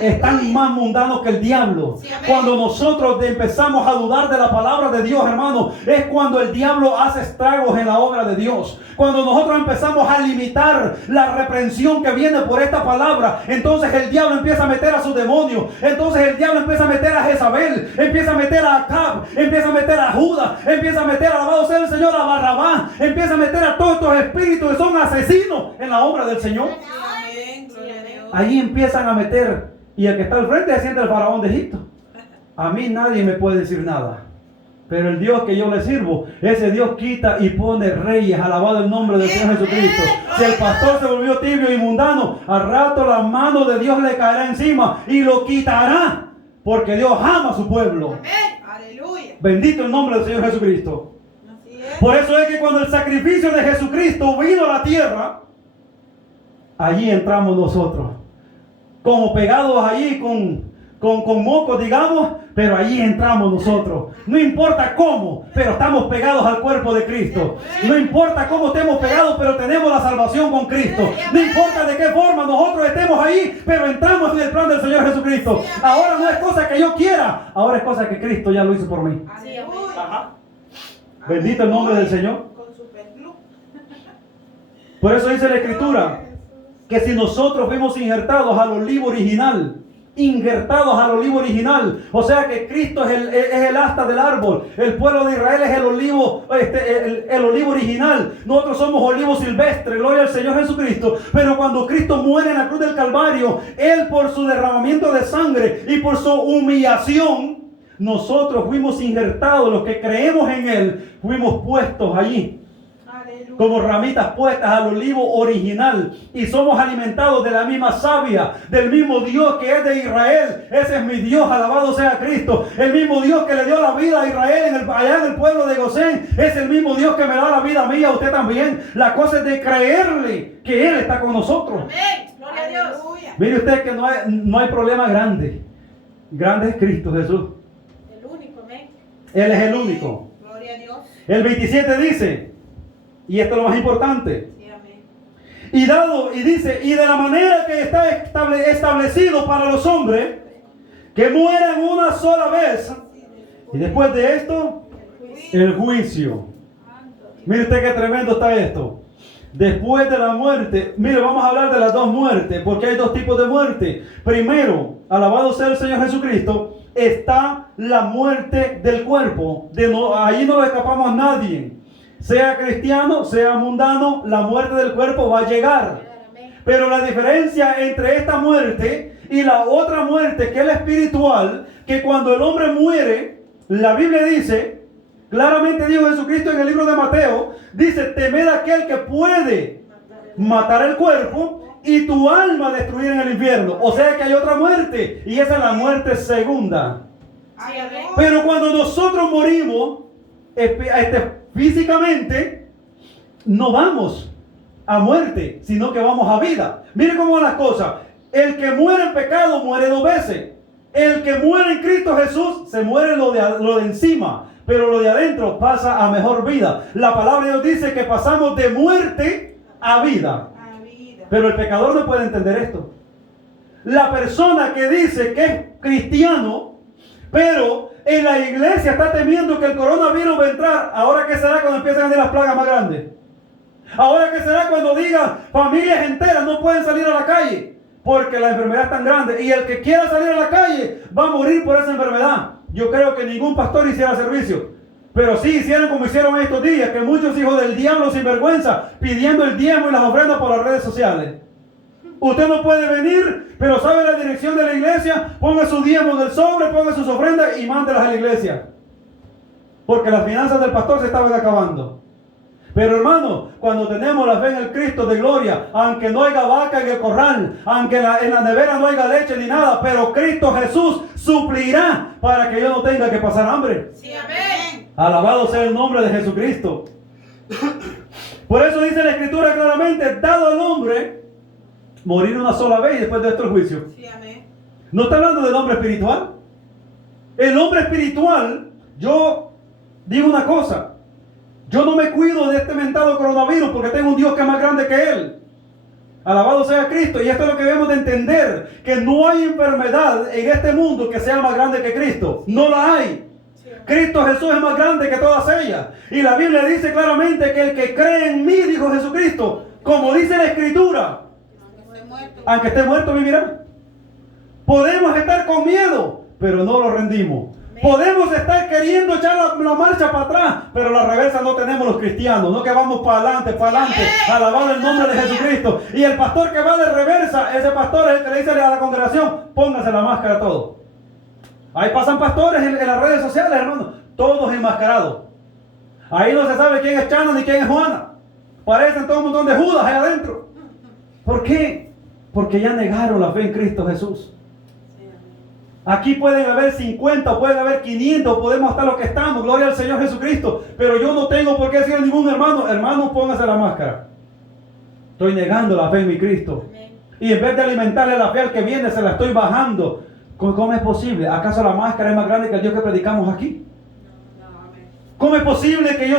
Están más mundanos que el diablo. Cuando nosotros empezamos a dudar de la palabra de Dios, hermano, es cuando el diablo hace estragos en la obra de Dios. Cuando nosotros empezamos a limitar la reprensión que viene por esta palabra, entonces el diablo empieza a meter a su demonio. Entonces el diablo empieza a meter a Jezabel, empieza a meter a Acab, empieza a meter a Judas, empieza a meter, alabado sea el Señor, a Barrabás, empieza a meter a todos estos espíritus que son asesinos en la obra del Señor. Ahí empiezan a meter, y el que está al frente se siente el faraón de Egipto. A mí nadie me puede decir nada, pero el Dios que yo le sirvo, ese Dios quita y pone reyes. Alabado el nombre del Señor Jesucristo. Si el pastor se volvió tibio y mundano, al rato la mano de Dios le caerá encima y lo quitará, porque Dios ama a su pueblo. Aleluya. Bendito el nombre del Señor Jesucristo. Por eso es que cuando el sacrificio de Jesucristo vino a la tierra, allí entramos nosotros, como pegados allí con mocos, digamos, pero allí entramos nosotros. No importa cómo, pero estamos pegados al cuerpo de Cristo. No importa cómo estemos pegados, pero tenemos la salvación con Cristo. No importa de qué forma nosotros estemos ahí, pero entramos en el plan del Señor Jesucristo. Ahora no es cosa que yo quiera, ahora es cosa que Cristo ya lo hizo por mí. Ajá. Bendito el nombre del Señor. Por eso dice la Escritura que si nosotros fuimos injertados al olivo original, o sea que Cristo es el asta del árbol, el pueblo de Israel es el olivo, el olivo original, nosotros somos olivos silvestres, gloria al Señor Jesucristo. Pero cuando Cristo muere en la cruz del Calvario, Él, por su derramamiento de sangre y por su humillación, nosotros fuimos injertados, los que creemos en Él, fuimos puestos allí. como ramitas puestas al olivo original, y somos alimentados de la misma savia, del mismo Dios que es de Israel. Ese es mi Dios, alabado sea Cristo. El mismo Dios que le dio la vida a Israel allá en el pueblo de Gosén, es el mismo Dios que me da la vida a mí y a usted también. La cosa es de creerle que Él está con nosotros. Amén. Gloria a Dios. Aleluya. Mire usted que no hay problema grande. Grande es Cristo Jesús. El único, amén. Él es el único. Gloria a Dios. El 27 dice, y esto es lo más importante, Sí, amén. y dice, y de la manera que está establecido para los hombres, que mueran una sola vez, y después de esto, el juicio. Mire usted qué tremendo está esto. Después de la muerte, mire, vamos a hablar de las dos muertes, porque hay dos tipos de muerte. Primero, alabado sea el Señor Jesucristo, está la muerte del cuerpo. Ahí no lo escapamos nadie. Sea cristiano, sea mundano, la muerte del cuerpo va a llegar. Pero la diferencia entre esta muerte y la otra muerte, que es la espiritual, que cuando el hombre muere, la Biblia dice, claramente dijo Jesucristo en el libro de Mateo, dice, temed a aquel que puede matar el cuerpo y tu alma destruir en el infierno. O sea que hay otra muerte, y esa es la muerte segunda. Aleluya. Pero cuando nosotros morimos físicamente, no vamos a muerte, sino que vamos a vida. Mire cómo van las cosas. El que muere en pecado muere dos veces. El que muere en Cristo Jesús se muere lo de encima, pero lo de adentro pasa a mejor vida. La palabra de Dios dice que pasamos de muerte a vida. A vida. Pero el pecador no puede entender esto. La persona que dice que es cristiano, pero en la iglesia está temiendo que el coronavirus va a entrar, ¿ahora qué será cuando empiecen a venir las plagas más grandes? ¿Ahora qué será cuando digan familias enteras no pueden salir a la calle? Porque la enfermedad es tan grande, y el que quiera salir a la calle va a morir por esa enfermedad. Yo creo que ningún pastor hiciera servicio, pero sí hicieron como hicieron estos días, que muchos hijos del diablo sin vergüenza pidiendo el diezmo y las ofrendas por las redes sociales. Usted no puede venir, pero sabe la dirección de la iglesia, ponga su diezmo en el sobre, ponga sus ofrendas y mándelas a la iglesia, porque las finanzas del pastor se estaban acabando. Pero hermano, cuando tenemos la fe en el Cristo de gloria, aunque no haya vaca en el corral, aunque en la nevera no haya leche ni nada, pero Cristo Jesús suplirá para que yo no tenga que pasar hambre. Sí, amén. Alabado sea el nombre de Jesucristo. Por eso dice la Escritura claramente, dado al hombre morir una sola vez y después de esto el juicio. Sí, amén. No está hablando del hombre espiritual. El hombre espiritual, yo digo una cosa, yo no me cuido de este mentado coronavirus porque tengo un Dios que es más grande que él. Alabado sea Cristo. Y esto es lo que debemos de entender, que no hay enfermedad en este mundo que sea más grande que Cristo. No la hay. Cristo Jesús es más grande que todas ellas. Y la Biblia dice claramente que el que cree en mí, dijo Jesucristo, como dice la Escritura, aunque esté muerto vivirá. Podemos estar con miedo, pero no lo rendimos. Podemos estar queriendo echar la marcha para atrás, pero la reversa no tenemos los cristianos, no que vamos para adelante, alabado el nombre de Jesucristo. Y el pastor que va de reversa, ese pastor es el que le dice a la congregación, póngase la máscara todo. Ahí pasan pastores en las redes sociales, hermano, todos enmascarados. Ahí no se sabe quién es Chana ni quién es Juana. Parecen todo un montón de Judas ahí adentro. ¿Por qué? Porque ya negaron la fe en Cristo Jesús. Aquí pueden haber 50, pueden haber 500, podemos estar los que estamos, gloria al Señor Jesucristo. Pero yo no tengo por qué decirle a ningún hermano, hermano, póngase la máscara. Estoy negando la fe en mi Cristo. Y en vez de alimentarle la fe al que viene, se la estoy bajando. ¿Cómo es posible? ¿Acaso la máscara es más grande que el Dios que predicamos aquí? ¿Cómo es posible que yo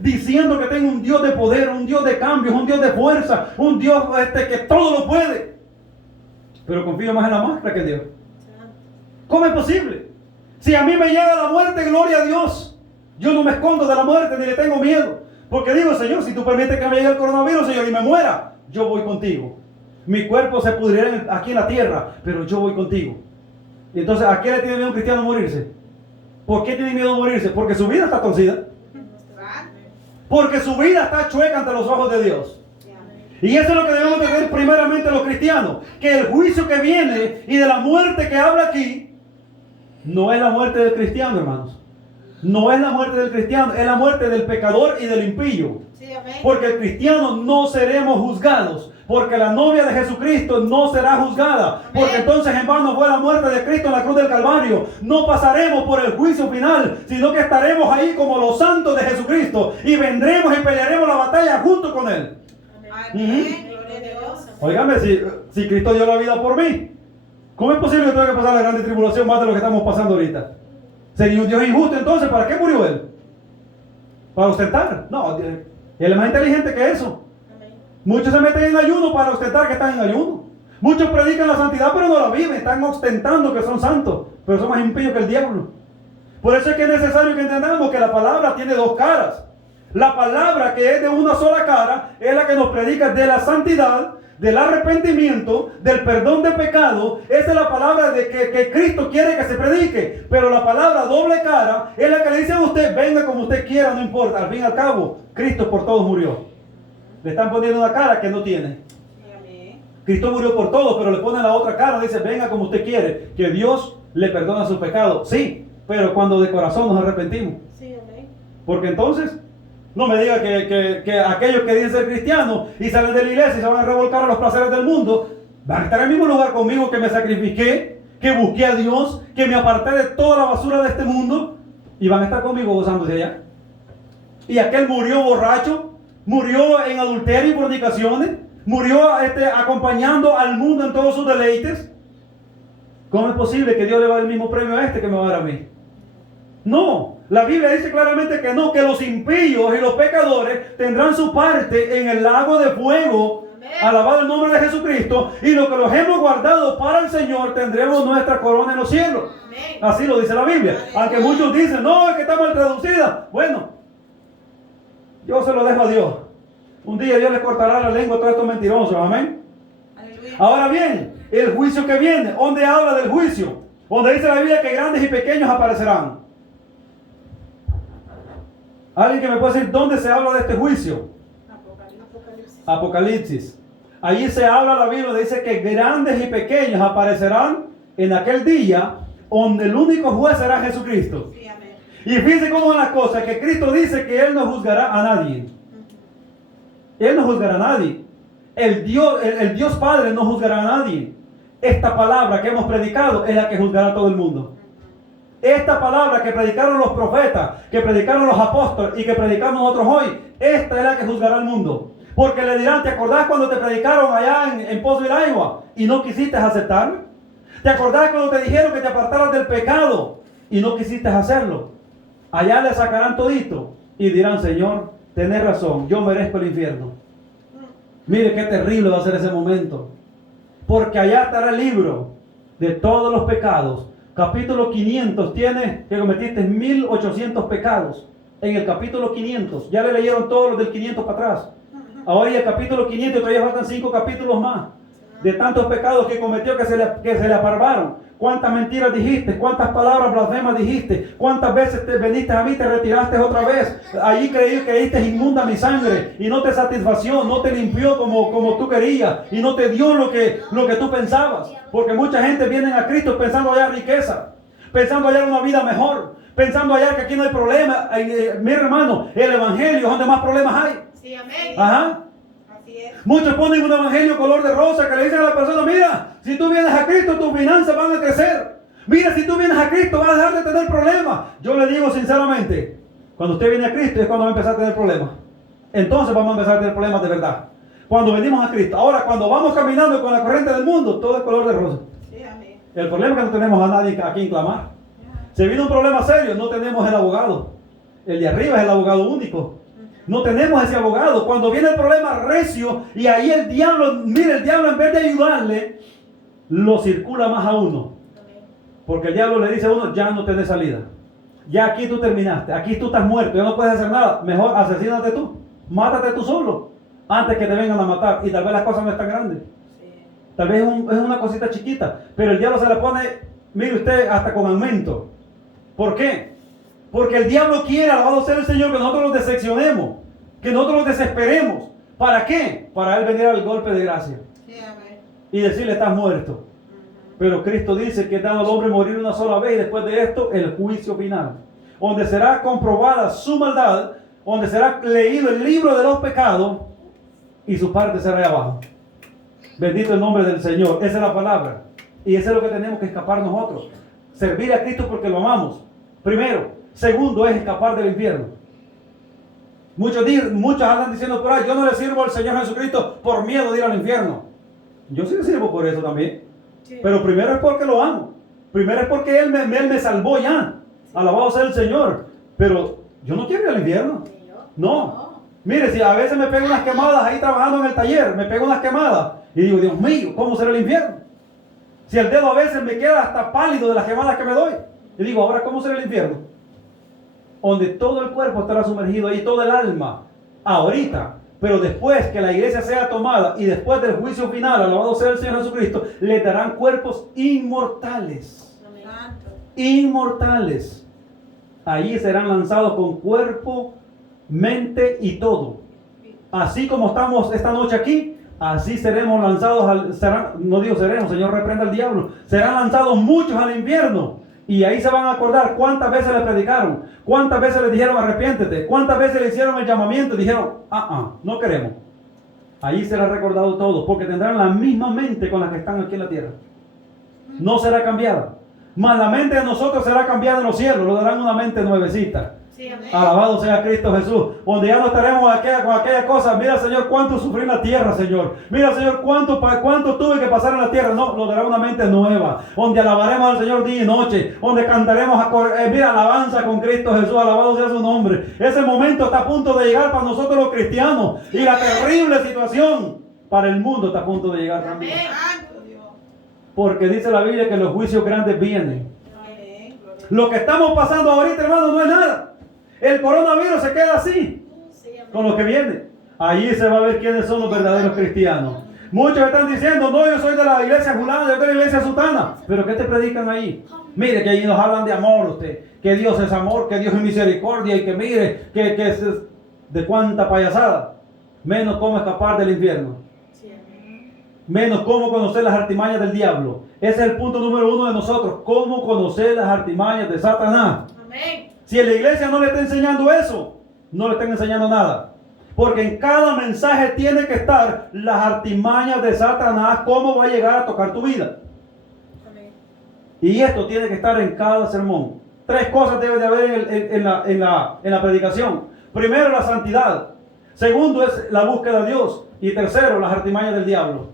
diciendo que tengo un Dios de poder, un Dios de cambios, un Dios de fuerza, un Dios que todo lo puede, pero confío más en la máscara que en Dios? ¿Cómo es posible? Si a mí me llega la muerte, gloria a Dios. Yo no me escondo de la muerte ni le tengo miedo. Porque digo, Señor, si tú permites que me llegue el coronavirus, Señor, y me muera, yo voy contigo. Mi cuerpo se pudrirá aquí en la tierra, pero yo voy contigo. Y entonces, ¿a qué le tiene miedo un cristiano morirse? ¿Por qué tiene miedo morirse? Porque su vida está torcida. Porque su vida está chueca ante los ojos de Dios. Y eso es lo que debemos de ver primeramente los cristianos. Que el juicio que viene y de la muerte que habla aquí, no es la muerte del cristiano, hermanos. No es la muerte del cristiano, es la muerte del pecador y del impío. Sí, amén. Porque el cristiano no seremos juzgados. Porque la novia de Jesucristo no será juzgada. Porque entonces en vano fue la muerte de Cristo en la cruz del Calvario. No pasaremos por el juicio final, sino que estaremos ahí como los santos de Jesucristo. Y vendremos y pelearemos la batalla junto con Él. Amén. Gloria a Dios. Óigame, si Cristo dio la vida por mí, ¿cómo es posible que tenga que pasar la grande tribulación más de lo que estamos pasando ahorita? ¿Sería un Dios injusto entonces? ¿Para qué murió Él? ¿Para ostentar? No, Él es más inteligente que eso. Muchos se meten en ayuno para ostentar que están en ayuno. Muchos predican la santidad pero no la viven, están ostentando que son santos, pero son más impíos que el diablo. Por eso es que es necesario que entendamos que la palabra tiene dos caras. La palabra que es de una sola cara es la que nos predica de la santidad, del arrepentimiento, del perdón de pecado. Esa es la palabra de que Cristo quiere que se predique. Pero la palabra doble cara es la que le dice a usted, venga como usted quiera, no importa. Al fin y al cabo, Cristo por todos murió. Le están poniendo una cara que no tiene. Cristo murió por todos, pero le ponen la otra cara, dice, venga como usted quiere, que Dios le perdona sus pecados. Sí, pero cuando de corazón nos arrepentimos. Sí, amén. Porque entonces, no me diga que aquellos que dicen ser cristianos y salen de la iglesia y se van a revolcar a los placeres del mundo, van a estar en el mismo lugar conmigo, que me sacrifiqué, que busqué a Dios, que me aparté de toda la basura de este mundo, y van a estar conmigo gozándose allá. Y aquel murió borracho, murió en adulterio y fornicaciones, murió acompañando al mundo en todos sus deleites. ¿Cómo es posible que Dios le va a dar el mismo premio a este que me va a dar a mí? No, la Biblia dice claramente que no, que los impíos y los pecadores tendrán su parte en el lago de fuego. Alabado el nombre de Jesucristo. Y lo que los hemos guardado para el Señor, tendremos nuestra corona en los cielos. Así lo dice la Biblia. Aunque muchos dicen, no, es que está mal traducida. Bueno, yo se lo dejo a Dios. Un día Dios le cortará la lengua a todos estos mentirosos. Amén. Aleluya. Ahora bien, el juicio que viene, ¿dónde habla del juicio? Donde dice la Biblia que grandes y pequeños aparecerán. ¿Alguien que me puede decir dónde se habla de este juicio? Apocalipsis. Allí se habla, la Biblia dice que grandes y pequeños aparecerán en aquel día, donde el único juez será Jesucristo. Sí, amén. Y fíjense cómo es la cosa, que Cristo dice que Él no juzgará a nadie. Él no juzgará a nadie. El Dios Padre no juzgará a nadie. Esta palabra que hemos predicado es la que juzgará a todo el mundo. Esta palabra que predicaron los profetas, que predicaron los apóstoles y que predicamos nosotros hoy, esta es la que juzgará al mundo. Porque le dirán, ¿te acordás cuando te predicaron allá en Pozo del Agua y no quisiste aceptarme? ¿Te acordás cuando te dijeron que te apartaras del pecado y no quisiste hacerlo? Allá le sacarán todito y dirán, Señor, tenés razón, yo merezco el infierno. Mire qué terrible va a ser ese momento. Porque allá estará el libro de todos los pecados. Capítulo 500 tiene que cometiste 1800 pecados. En el capítulo 500, ya le leyeron todos los del 500 para atrás. Ahora en el capítulo 500 todavía faltan 5 capítulos más. De tantos pecados que cometió que se le aparvaron. ¿Cuántas mentiras dijiste? ¿Cuántas palabras blasfemas dijiste? ¿Cuántas veces te veniste a mí y te retiraste otra vez? Allí creíste inmunda mi sangre y no te satisfació, no te limpió como tú querías y no te dio lo que tú pensabas. Porque mucha gente viene a Cristo pensando hallar riqueza, pensando hallar una vida mejor, pensando hallar que aquí no hay problema. Mira hermano, el evangelio es donde más problemas hay. Sí, amén. Ajá. Así es. Muchos ponen un evangelio color de rosa que le dicen a la persona, mira, si tú vienes a Cristo tus finanzas van a crecer. Mira, si tú vienes a Cristo vas a dejar de tener problemas. Yo le digo sinceramente, cuando usted viene a Cristo es cuando va a empezar a tener problemas. Entonces vamos a empezar a tener problemas de verdad. Cuando venimos a Cristo. Ahora, cuando vamos caminando con la corriente del mundo, todo es color de rosa. Sí, amén. El problema es que no tenemos a nadie a quien clamar. Si viene un problema serio, no tenemos el abogado. El de arriba es el abogado único. No tenemos ese abogado. Cuando viene el problema recio y ahí el diablo, mire, el diablo en vez de ayudarle, lo circula más a uno. Porque el diablo le dice a uno, ya no tenés salida. Ya aquí tú terminaste, aquí tú estás muerto, ya no puedes hacer nada. Mejor asesínate tú, mátate tú solo, antes que te vengan a matar. Y tal vez las cosas no están grandes. Sí. Tal vez es una cosita chiquita, pero el diablo se la pone, mire usted, hasta con aumento. ¿Por qué? Porque el diablo quiere, alabado sea el Señor, que nosotros nos decepcionemos, que nosotros nos desesperemos. ¿Para qué? Para él venir al golpe de gracia Sí, amén. y decirle, estás muerto. Pero Cristo dice que es dado al hombre morir una sola vez y después de esto el juicio final. donde será comprobada su maldad, donde será leído el libro de los pecados y su parte será ahí abajo. Bendito el nombre del Señor. Esa es la palabra. Y eso es lo que tenemos que escapar nosotros. Servir a Cristo porque lo amamos. Primero. Segundo es escapar del infierno. Muchos andan diciendo por ahí, yo no le sirvo al Señor Jesucristo por miedo de ir al infierno. Yo sí le sirvo por eso también. Sí. Pero primero es porque lo amo. Primero es porque Él me salvó ya. Alabado sea el Señor. Pero yo no quiero ir al infierno. No. Mire, si a veces me pego unas quemadas ahí trabajando en el taller, me pego unas quemadas y digo, Dios mío, ¿cómo será el infierno? Si el dedo a veces me queda hasta pálido de las quemadas que me doy. Y digo, ahora, ¿cómo será el infierno? Donde todo el cuerpo estará sumergido ahí, todo el alma, ahorita. Pero después que la iglesia sea tomada y después del juicio final, alabado sea el Señor Jesucristo, le darán cuerpos inmortales. Santo. Inmortales. Allí serán lanzados con cuerpo, mente y todo. Así como estamos esta noche aquí, así seremos lanzados, no digo seremos, Señor reprenda al diablo, serán lanzados muchos al infierno. Y ahí se van a acordar cuántas veces le predicaron, cuántas veces le dijeron arrepiéntete, cuántas veces le hicieron el llamamiento y dijeron, no queremos. Ahí será recordado todo, porque tendrán la misma mente con la que están aquí en la tierra. No será cambiada. Mas la mente de nosotros será cambiada en los cielos, nos darán una mente nuevecita. Sí, amén. Alabado sea Cristo Jesús, donde ya no estaremos con aquella cosa. Mira, Señor, cuánto sufrí en la tierra, Señor. Mira, Señor, cuánto tuve que pasar en la tierra. No, nos dará una mente nueva, donde alabaremos al Señor día y noche, donde cantaremos mira, alabanza con Cristo Jesús. Alabado sea su nombre. Ese momento está a punto de llegar para nosotros los cristianos, y la terrible situación para el mundo está a punto de llegar también. Amén. Santo Dios. Porque dice la Biblia que los juicios grandes vienen. Amén. Gloria a Dios. Lo que estamos pasando ahorita, hermano, no es nada. El coronavirus se queda así Sí, amén. con lo que viene. Allí se va a ver quiénes son los verdaderos cristianos. Muchos están diciendo, no, yo soy de la iglesia fulana, yo soy de la iglesia sutana. Pero ¿qué te predican ahí? Mire que allí nos hablan de amor usted, que Dios es amor, que Dios es misericordia, y que mire, que es de cuánta payasada. Menos cómo escapar del infierno. Sí, amén. Menos cómo conocer las artimañas del diablo. Ese es el punto número 1 de nosotros. Cómo conocer las artimañas de Satanás. Amén. Si en la iglesia no le está enseñando eso, no le están enseñando nada. Porque en cada mensaje tiene que estar las artimañas de Satanás, cómo va a llegar a tocar tu vida. Amén. Y esto tiene que estar en cada sermón. 3 cosas debe de haber en la predicación. Primero, la santidad. Segundo, es la búsqueda de Dios. Y tercero, las artimañas del diablo.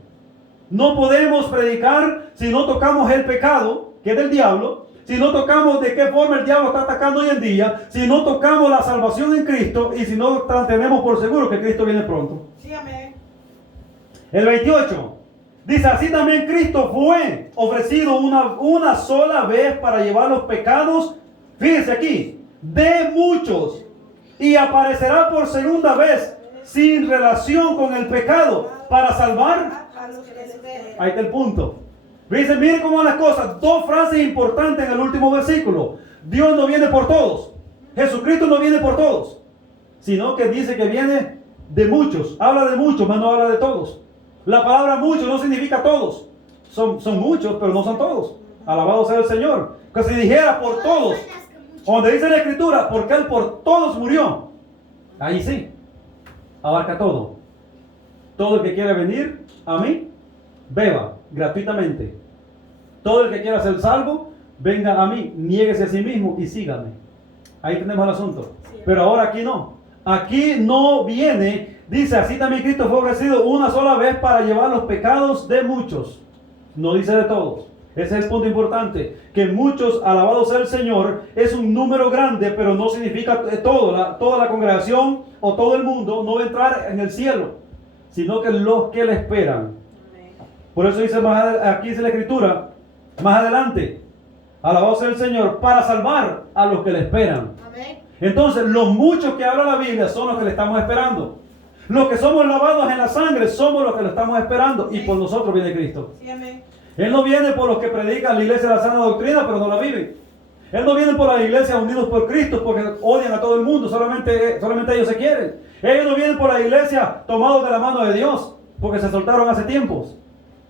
No podemos predicar si no tocamos el pecado, que es del diablo. Si no tocamos de qué forma el diablo está atacando hoy en día, si no tocamos la salvación en Cristo, y si no tenemos por seguro que Cristo viene pronto. Sí, amén. El 28 dice, así también Cristo fue ofrecido una sola vez para llevar los pecados, fíjense aquí, de muchos, y aparecerá por segunda vez sin relación con el pecado para salvar. A los que le esperan. Ahí está el punto. Dice, miren cómo van las cosas. 2 frases importantes en el último versículo. Dios no viene por todos. Jesucristo no viene por todos. Sino que dice que viene de muchos. Habla de muchos, pero no habla de todos. La palabra muchos no significa todos. Son muchos, pero no son todos. Alabado sea el Señor. Que si dijera por todos, donde dice la Escritura, porque Él por todos murió. Ahí sí. Abarca todo. Todo el que quiera venir a mí, beba gratuitamente. Todo el que quiera ser salvo, venga a mí, niéguese a sí mismo y sígame. Ahí tenemos el asunto. Pero ahora aquí no. Aquí no viene, dice, así también Cristo fue ofrecido una sola vez para llevar los pecados de muchos. No dice de todos. Ese es el punto importante. Que muchos, alabado sea el Señor, es un número grande, pero no significa toda la congregación o todo el mundo no va a entrar en el cielo, sino que los que le esperan. Por eso dice aquí dice la Escritura, más adelante, alabado sea el Señor, para salvar a los que le esperan. Amén. Entonces, los muchos que habla la Biblia son los que le estamos esperando. Los que somos lavados en la sangre somos los que le estamos esperando. Y por nosotros viene Cristo. Sí, amén. Él no viene por los que predican la iglesia de la sana doctrina, pero no la viven. Él no viene por las iglesias unidos por Cristo porque odian a todo el mundo, solamente ellos se quieren. Ellos no vienen por la iglesia tomados de la mano de Dios porque se soltaron hace tiempos.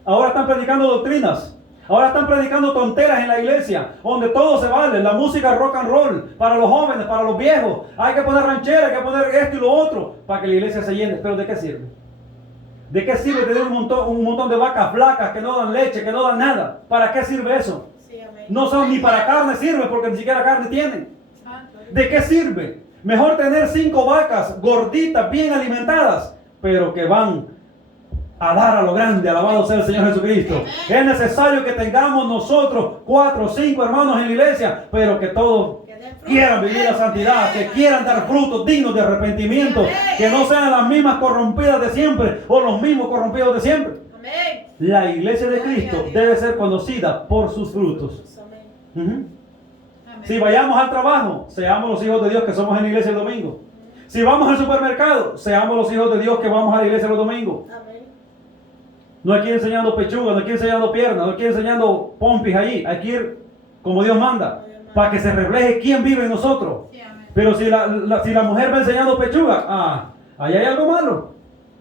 Ahora están predicando doctrinas. Ahora están predicando tonteras en la iglesia, donde todo se vale, la música rock and roll, para los jóvenes, para los viejos. Hay que poner ranchera, hay que poner esto y lo otro, para que la iglesia se llene. ¿Pero de qué sirve? ¿De qué sirve tener un montón de vacas flacas que no dan leche, que no dan nada? ¿Para qué sirve eso? Sí, amén. No son ni para carne sirve, porque ni siquiera carne tienen. ¿De qué sirve? Mejor tener 5 vacas gorditas, bien alimentadas, pero que van a dar a lo grande. Alabado sea el Señor Jesucristo. Es necesario que tengamos nosotros 4 o 5 hermanos en la iglesia, pero que todos quieran vivir la santidad, que quieran dar frutos dignos de arrepentimiento, que no sean las mismas corrompidas de siempre o los mismos corrompidos de siempre. Amén. La iglesia de Cristo debe ser conocida por sus frutos. Amén. Si vayamos al trabajo, seamos los hijos de Dios que somos en la iglesia el domingo. Si vamos al supermercado, seamos los hijos de Dios que vamos a la iglesia los domingos. Amén. No hay que ir enseñando pechuga, no hay que ir enseñando piernas, no hay que ir enseñando pompis allí. Hay que ir como Dios manda, para que se refleje quién vive en nosotros. Pero si la mujer va enseñando pechuga, ahí hay algo malo.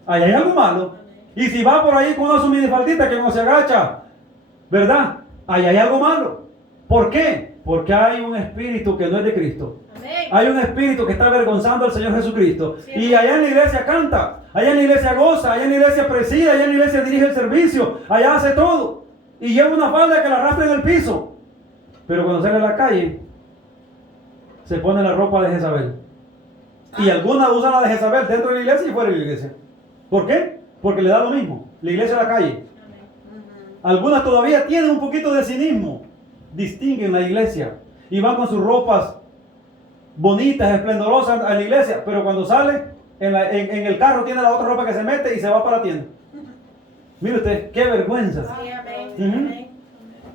Ahí hay algo malo. Y si va por ahí con una minifaldita que no se agacha, ¿verdad? Ahí hay algo malo. ¿Por qué? Porque hay un espíritu que no es de Cristo. Amén. Hay un espíritu que está avergonzando al Señor Jesucristo. Sí. Y allá en la iglesia canta, allá en la iglesia goza, allá en la iglesia preside, allá en la iglesia dirige el servicio, allá hace todo. Y lleva una falda que la arrastra en el piso. Pero cuando sale a la calle, se pone la ropa de Jezabel. Y algunas usan la de Jezabel dentro de la iglesia y fuera de la iglesia. ¿Por qué? Porque le da lo mismo. La iglesia a la calle. Algunas todavía tienen un poquito de cinismo. Distinguen la iglesia. Y van con sus ropas bonitas, esplendorosas a la iglesia. Pero cuando sale, en el carro tiene la otra ropa que se mete y se va para la tienda. Mire usted, qué vergüenza. Sí, amén. Ujú. Amén.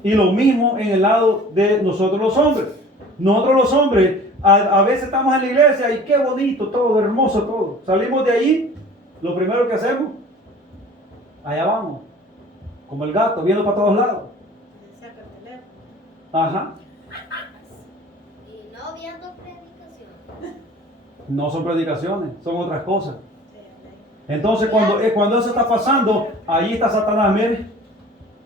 Y lo mismo en el lado de nosotros los hombres. Nosotros los hombres a veces estamos en la iglesia y qué bonito todo, hermoso todo. Salimos de ahí, lo primero que hacemos, allá vamos, como el gato, viendo para todos lados. Saca el teléfono. Ajá. Y no viendo predicación. No son predicaciones, son otras cosas. Sí, amén. Entonces cuando eso está pasando, ahí está Satanás, mire.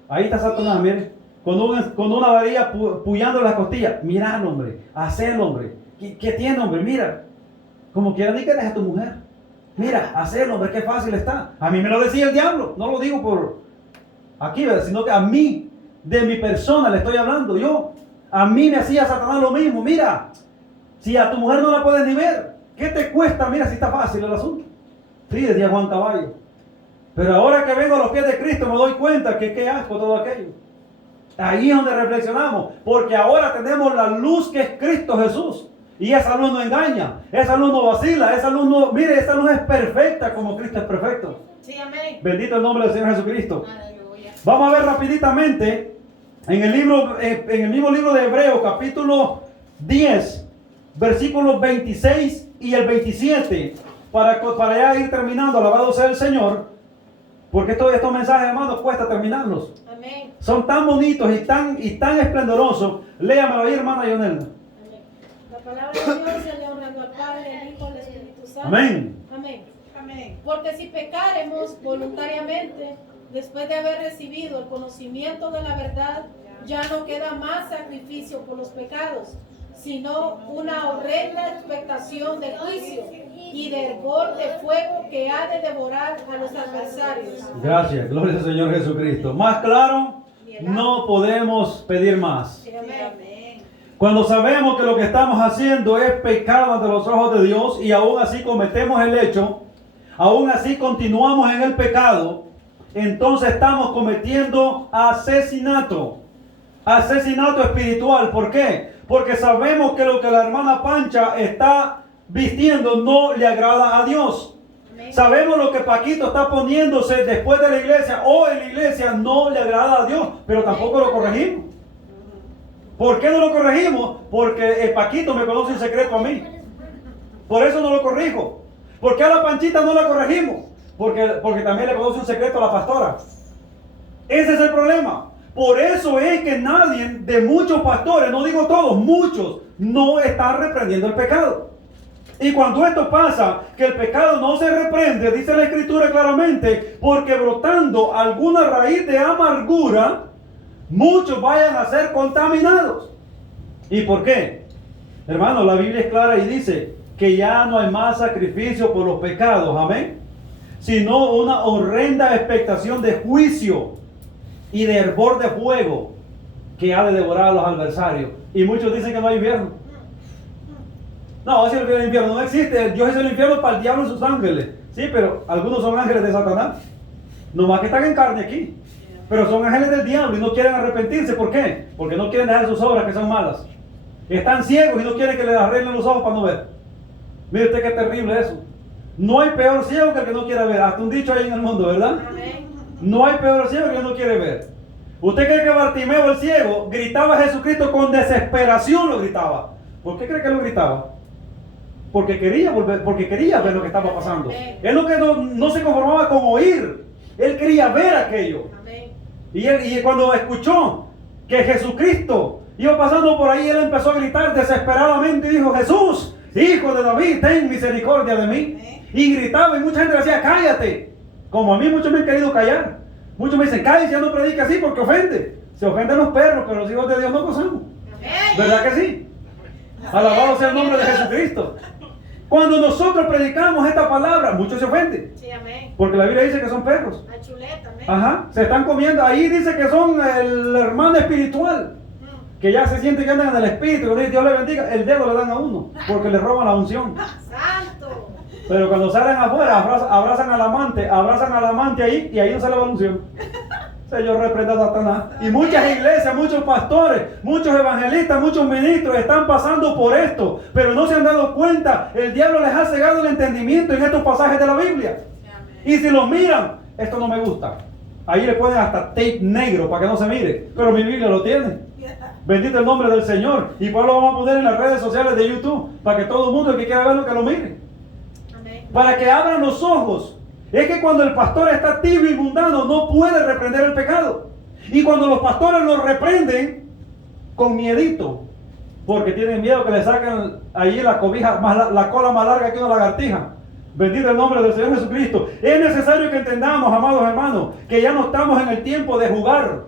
Ahí está Satanás, mire. Con una varilla puyando las costillas. Mira, hombre, hacelo, hombre. ¿Qué tiene, hombre? Mira. Como quiera ni que dejes a tu mujer. Mira, hacelo, hombre, qué fácil está. A mí me lo decía el diablo. No lo digo por aquí, ¿verdad? Sino que a mí, de mi persona, le estoy hablando. A mí me hacía Satanás lo mismo. Mira, si a tu mujer no la puedes ni ver, ¿qué te cuesta? Mira si está fácil el asunto. Sí, decía Juan Caballo. Pero ahora que vengo a los pies de Cristo me doy cuenta que qué asco todo aquello. Ahí es donde reflexionamos, porque ahora tenemos la luz que es Cristo Jesús. Y esa luz no engaña, esa luz no vacila, esa luz no, mire, esa luz es perfecta como Cristo es perfecto. Sí, amén. Bendito el nombre del Señor Jesucristo. Aleluya. Vamos a ver rapiditamente en el mismo libro de Hebreos, capítulo 10, versículos 26 y el 27, para ya ir terminando, alabado sea el Señor, porque estos mensajes, hermanos, cuesta terminarlos. Amén. Son tan bonitos y tan esplendorosos. Léamelo ahí, hermana Yonelda. Amén. La palabra de Dios se le honrando al Padre, al Hijo, al Espíritu Santo. Amén. Amén. Amén. Porque si pecaremos voluntariamente, después de haber recibido el conocimiento de la verdad, ya no queda más sacrificio por los pecados, sino una horrenda expectación de juicio y de hervor de fuego que ha de devorar a los adversarios. Gracias, gloria al Señor Jesucristo. Más claro, no podemos pedir más. Sí, amén. Amén. Cuando sabemos que lo que estamos haciendo es pecado ante los ojos de Dios y aún así cometemos el hecho, aún así continuamos en el pecado, entonces estamos cometiendo asesinato. Asesinato espiritual. ¿Por qué? Porque sabemos que lo que la hermana Pancha está vistiendo no le agrada a Dios. Amén. Sabemos lo que Paquito está poniéndose después de la iglesia o en la iglesia no le agrada a Dios, pero tampoco lo corregimos. ¿Por qué no lo corregimos? Porque el Paquito me conoce un secreto a mí. Por eso no lo corrijo. ¿Por qué a la Panchita no la corregimos? Porque también le conoce un secreto a la pastora. Ese es el problema. Por eso es que nadie de muchos pastores, no digo todos, muchos, no están reprendiendo el pecado. Y cuando esto pasa, que el pecado no se reprende, dice la Escritura claramente, porque brotando alguna raíz de amargura, muchos vayan a ser contaminados. ¿Y por qué? Hermano, la Biblia es clara y dice que ya no hay más sacrificio por los pecados, amén, sino una horrenda expectación de juicio y de hervor de fuego que ha de devorar a los adversarios. Y muchos dicen que no hay infierno. No, si el infierno no existe, Dios es el infierno para el diablo y sus ángeles. Sí, pero algunos son ángeles de Satanás, nomás que están en carne aquí, pero son ángeles del diablo y no quieren arrepentirse. ¿Por qué? Porque no quieren dejar sus obras que son malas. Están ciegos y no quieren que les arreglen los ojos para no ver. Mire usted qué terrible eso. No hay peor ciego que el que no quiere ver. Hasta un dicho hay en el mundo, ¿verdad? Amén. No hay peor ciego que el que no quiere ver. ¿Usted cree que Bartimeo el ciego gritaba a Jesucristo con desesperación? Lo gritaba. ¿Por qué cree que lo gritaba? Porque quería volver, porque quería ver lo que estaba pasando. Él no se conformaba con oír. Él quería ver aquello. Amén. Y cuando escuchó que Jesucristo iba pasando por ahí, él empezó a gritar desesperadamente y dijo: Jesús, Hijo de David, ten misericordia de mí. Y gritaba y mucha gente le decía: cállate. Como a mí muchos me han querido callar. Muchos me dicen: cállate, ya no predique así porque ofende. Se ofenden los perros, pero los hijos de Dios no gozamos. ¿Verdad que sí? Alabado sea el nombre de Jesucristo. Cuando nosotros predicamos esta palabra, muchos se ofenden. Sí, amén. Porque la Biblia dice que son perros. A chuleta, amén. Ajá, se están comiendo. Ahí dice que son el hermano espiritual, que ya se siente que andan en el espíritu. Cuando dice Dios le bendiga, el dedo le dan a uno, porque le roban la unción. Santo. Pero cuando salen afuera, abrazan al amante ahí, y ahí no sale la unción. Señor, reprenda a Satanás. Y muchas iglesias, muchos pastores, muchos evangelistas, muchos ministros están pasando por esto, pero no se han dado cuenta. El diablo les ha cegado el entendimiento en estos pasajes de la Biblia. Y si los miran, esto no me gusta. Ahí le ponen hasta tape negro para que no se mire, pero mi Biblia lo tiene. Bendito el nombre del Señor. Y pues lo vamos a poner en las redes sociales de YouTube para que todo el mundo, el que quiera verlo, que lo mire. Amén. Para que abran los ojos. Es que cuando el pastor está tibio y mundano, no puede reprender el pecado. Y cuando los pastores lo reprenden, con miedito, porque tienen miedo que le saquen ahí la cobija, la cola más larga que una lagartija. Bendito el nombre del Señor Jesucristo. Es necesario que entendamos, amados hermanos, que ya no estamos en el tiempo de jugar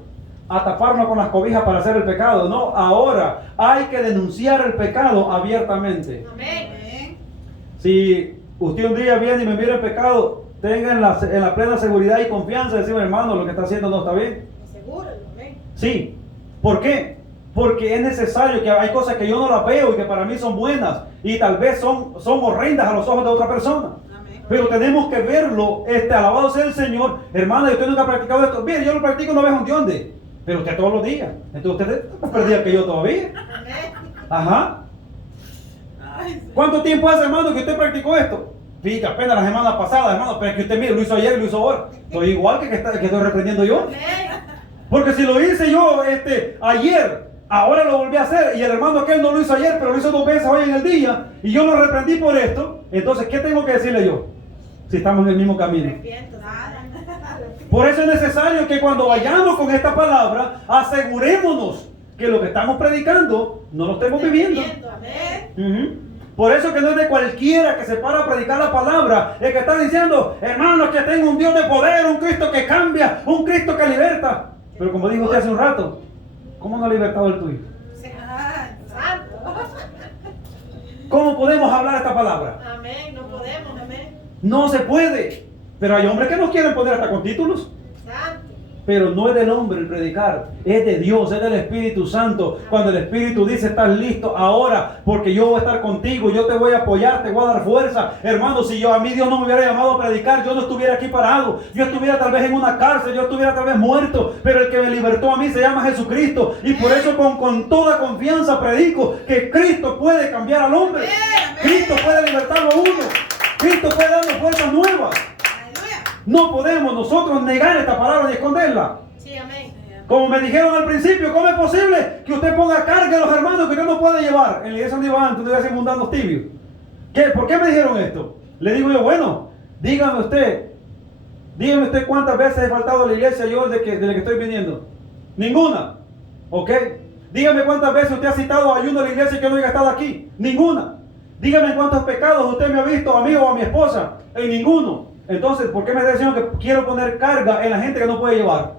a taparnos con las cobijas para hacer el pecado. No, ahora hay que denunciar el pecado abiertamente. Amén. Si usted un día viene y me mira el pecado, tenga en la plena seguridad y confianza de decirme: hermano, lo que está haciendo no está bien. Asegúralo, amén. Sí. ¿Por qué? Porque es necesario, que hay cosas que yo no las veo y que para mí son buenas y tal vez son horrendas a los ojos de otra persona. Pero tenemos que verlo. Alabado sea el Señor. Hermana, usted nunca ha practicado esto. Bien, yo lo practico una vez un dónde, pero usted todos los días. Entonces usted está más perdida que yo todavía. Ajá. ¿Cuánto tiempo hace, hermano, que usted practicó esto? Fíjate, apenas la semana pasada, hermano, pero es que usted mire, lo hizo ayer y lo hizo ahora. Estoy igual que estoy reprendiendo yo. Porque si lo hice yo ayer, ahora lo volví a hacer, y el hermano aquel no lo hizo ayer, pero lo hizo 2 veces hoy en el día, y yo lo reprendí por esto, entonces, ¿qué tengo que decirle yo? Si estamos en el mismo camino. Por eso es necesario que cuando vayamos con esta palabra, asegurémonos que lo que estamos predicando no lo estemos viviendo. Por eso que no es de cualquiera que se para a predicar la palabra, el que está diciendo: hermanos, que tengo un Dios de poder, un Cristo que cambia, un Cristo que liberta. Pero como dijo usted hace un rato, ¿cómo no ha libertado el tuyo? ¿Cómo podemos hablar esta palabra? Amén, no podemos, amén. No se puede. Pero hay hombres que nos quieren poner hasta con títulos. Santo. Pero no es del hombre el predicar, es de Dios, es del Espíritu Santo. Cuando el Espíritu dice: estás listo ahora, porque yo voy a estar contigo, yo te voy a apoyar, te voy a dar fuerza. Hermano, si a mí Dios no me hubiera llamado a predicar, yo no estuviera aquí parado. Yo estuviera tal vez en una cárcel, yo estuviera tal vez muerto. Pero el que me libertó a mí se llama Jesucristo. Y por eso con toda confianza predico que Cristo puede cambiar al hombre. Cristo puede libertarlo a uno. Cristo puede darnos fuerzas nuevas. No podemos nosotros negar esta palabra y esconderla. Sí, amén. Como me dijeron al principio, ¿cómo es posible que usted ponga carga a los hermanos que usted no puede llevar? En la iglesia donde iba antes, donde iba inundando tibios. ¿Por qué me dijeron esto? Le digo yo: bueno, dígame usted cuántas veces he faltado a la iglesia yo desde que estoy viniendo. Ninguna. ¿Ok? Dígame cuántas veces usted ha citado ayuno a la iglesia que no haya estado aquí. Ninguna. Dígame cuántos pecados usted me ha visto a mí o a mi esposa. En ninguno. Entonces, ¿por qué me está diciendo que quiero poner carga en la gente que no puede llevar?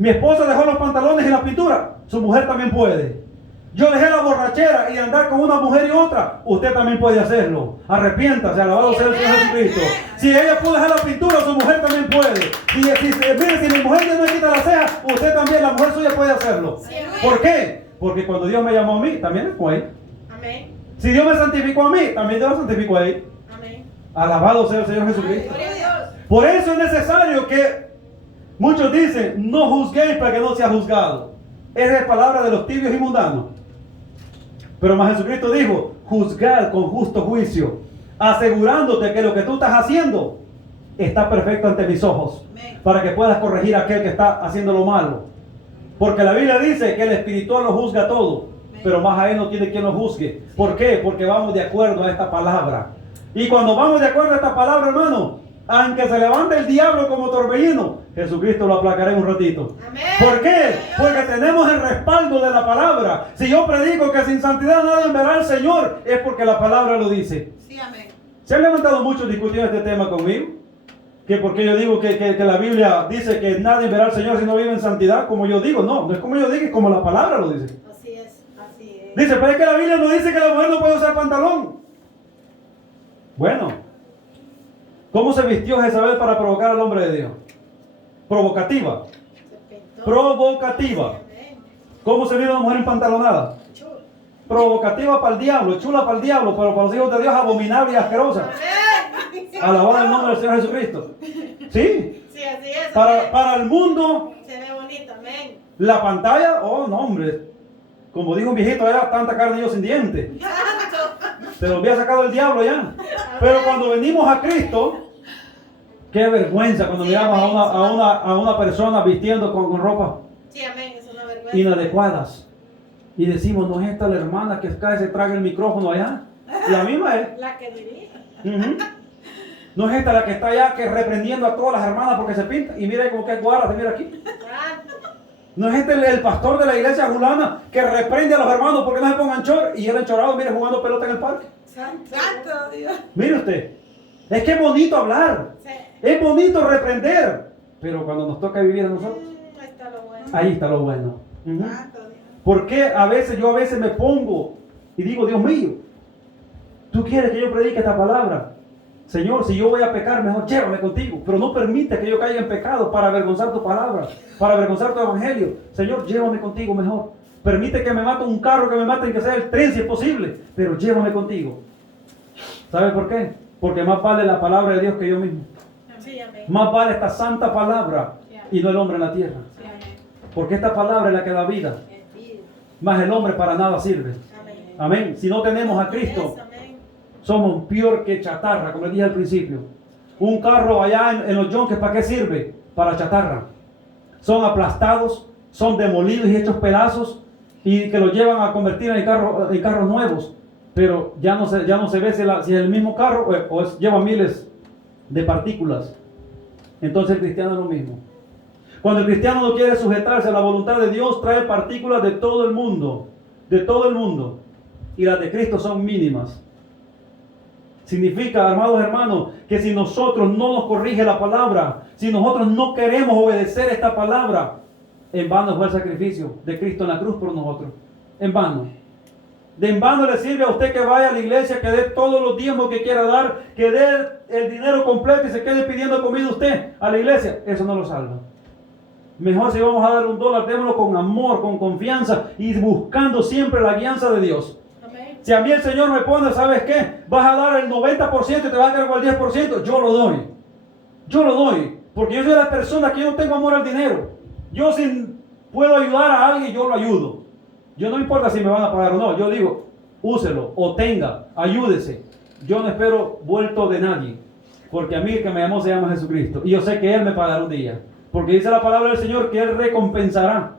Mi esposa dejó los pantalones y la pintura, su mujer también puede. Yo dejé la borrachera y andar con una mujer y otra, usted también puede hacerlo. Arrepiéntase, alabado sea el Señor Jesucristo. Si ella pudo dejar la pintura, su mujer también puede. Mire, si mi mujer ya no me quita la ceja, usted también, la mujer suya puede hacerlo. ¿Por qué? Porque cuando Dios me llamó a mí, también le fue. Amén. Si Dios me santificó a mí, también Dios lo santificó a él. Amén. Alabado sea el Señor Jesucristo. Gloria a Dios. Por eso es necesario que muchos dicen, no juzguéis para que no sea juzgado. Esa es palabra de los tibios y mundanos. Pero más Jesucristo dijo, juzgar con justo juicio, asegurándote que lo que tú estás haciendo está perfecto ante mis ojos, para que puedas corregir a aquel que está haciendo lo malo. Porque la Biblia dice que el espiritual lo juzga todo, pero más a él no tiene quien lo juzgue. ¿Por qué? Porque vamos de acuerdo a esta palabra. Y cuando vamos de acuerdo a esta palabra, hermano, aunque se levante el diablo como torbellino, Jesucristo lo aplacará en un ratito. Amén. ¿Por qué? Porque tenemos el respaldo de la palabra. Si yo predico que sin santidad nadie verá al Señor, es porque la palabra lo dice. Sí, amén. Se han levantado muchos discutiendo este tema conmigo. Que porque yo digo que la Biblia dice que nadie verá al Señor si no vive en santidad, como yo digo. No es como yo digo, es como la palabra lo dice. Así es. Así es. Dice, pero es que la Biblia no dice que la mujer no puede usar pantalón. Bueno, ¿cómo se vistió Jezabel para provocar al hombre de Dios? Provocativa. Se pintó. Provocativa. Amén. ¿Cómo se vio una mujer empantalonada? Chulo. Provocativa para el diablo, chula para el diablo, pero para los hijos de Dios abominable y asquerosa. Amén. Alabado el nombre del Señor Jesucristo. Sí, Sí, así es. para el mundo, Se ve bonito. Amén. la pantalla, oh no hombre, como dijo un viejito allá, tanta carne yo sin dientes. Se lo había sacado el diablo ya. Pero cuando venimos a Cristo, qué vergüenza cuando miramos a una persona vistiendo con ropa Sí, amén. Es una vergüenza. inadecuadas. Y decimos, no es esta la hermana que cae se traga el micrófono allá. La misma es. La que dirige. Ujú. No es esta la que está allá que reprendiendo a todas las hermanas porque se pinta. Y mira como que es guarda, mira aquí. Santo. No es este el pastor de la iglesia julana que reprende a los hermanos porque no se pongan chor. Y él enchorado, mire, jugando pelota en el parque. Santo. Santo Dios. Mire usted. Es que es bonito hablar. Sí. Es bonito reprender. Pero cuando nos toca vivir a nosotros, Ahí está lo bueno. ahí está lo bueno. Ujú. Santo Dios. ¿Por qué yo a veces me pongo y digo, Dios mío, tú quieres que yo predique esta palabra? Señor, si yo voy a pecar, mejor llévame contigo. Pero no permite que yo caiga en pecado para avergonzar tu palabra, para avergonzar tu evangelio. Señor, llévame contigo mejor. Permite que me mate un carro, que me maten, que sea el tren si es posible. Pero llévame contigo. ¿Sabe por qué? Porque más vale la palabra de Dios que yo mismo. Sí, amén. Más vale esta santa palabra y no el hombre en la tierra. Sí, amén. Porque esta palabra es la que da vida. Más el hombre para nada sirve. Amén. Amén. Si no tenemos a Cristo, Yes, amén. somos peor que chatarra, como les dije al principio. Un carro allá en los yonques, ¿para qué sirve? Para chatarra. Son aplastados, son demolidos y hechos pedazos y que los llevan a convertir en carros nuevos. Pero ya no se ve si es el mismo carro o lleva miles de partículas. Entonces el cristiano es lo mismo. Cuando el cristiano no quiere sujetarse a la voluntad de Dios, trae partículas de todo el mundo. De todo el mundo. Y las de Cristo son mínimas. Significa, amados hermanos, que si nosotros no nos corrige la palabra, si nosotros no queremos obedecer esta palabra, en vano fue el sacrificio de Cristo en la cruz por nosotros. En vano. De en vano le sirve a usted que vaya a la iglesia, que dé todos los diezmos que quiera dar, que dé el dinero completo y se quede pidiendo comida usted a la iglesia. Eso no lo salva. Mejor si vamos a dar $1, démoslo con amor, con confianza y buscando siempre la guianza de Dios. Amén. Si a mí el Señor me pone, ¿sabes qué? Vas a dar el 90% y te vas a quedar con el 10%. Yo lo doy. Yo lo doy. Porque yo soy de las personas que yo no tengo amor al dinero. Yo si puedo ayudar a alguien, yo lo ayudo. Yo no me importa si me van a pagar o no. Yo digo, úselo o tenga, ayúdese. Yo no espero vuelto de nadie. Porque a mí el que me llamó se llama Jesucristo. Y yo sé que Él me pagará un día. Porque dice la palabra del Señor que Él recompensará.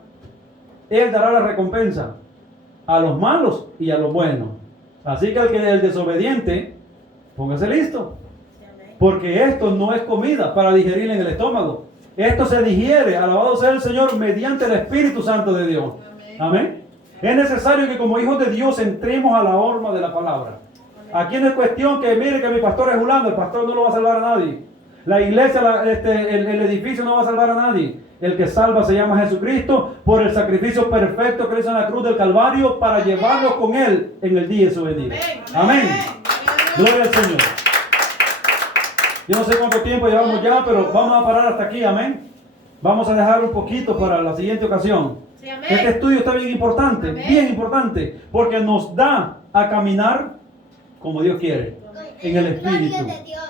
Él dará la recompensa a los malos y a los buenos. Así que el desobediente, póngase listo. Sí, amén. Porque esto no es comida para digerir en el estómago. Esto se digiere, alabado sea el Señor, mediante el Espíritu Santo de Dios. Amén. Es necesario que como hijos de Dios entremos a la horma de la palabra. Aquí no es cuestión que mire que mi pastor es fulano, el pastor no lo va a salvar a nadie. La iglesia, el edificio no va a salvar a nadie. El que salva se llama Jesucristo por el sacrificio perfecto que hizo en la cruz del Calvario para llevarnos con Él en el día de su venida. Amén. Gloria al Señor. Yo no sé cuánto tiempo llevamos ya, pero vamos a parar hasta aquí. Amén. Vamos a dejar un poquito para la siguiente ocasión. Sí, amén. Este estudio está bien importante, Amén. bien importante, porque nos da a caminar como Dios quiere, en el Gloria Espíritu. de Dios.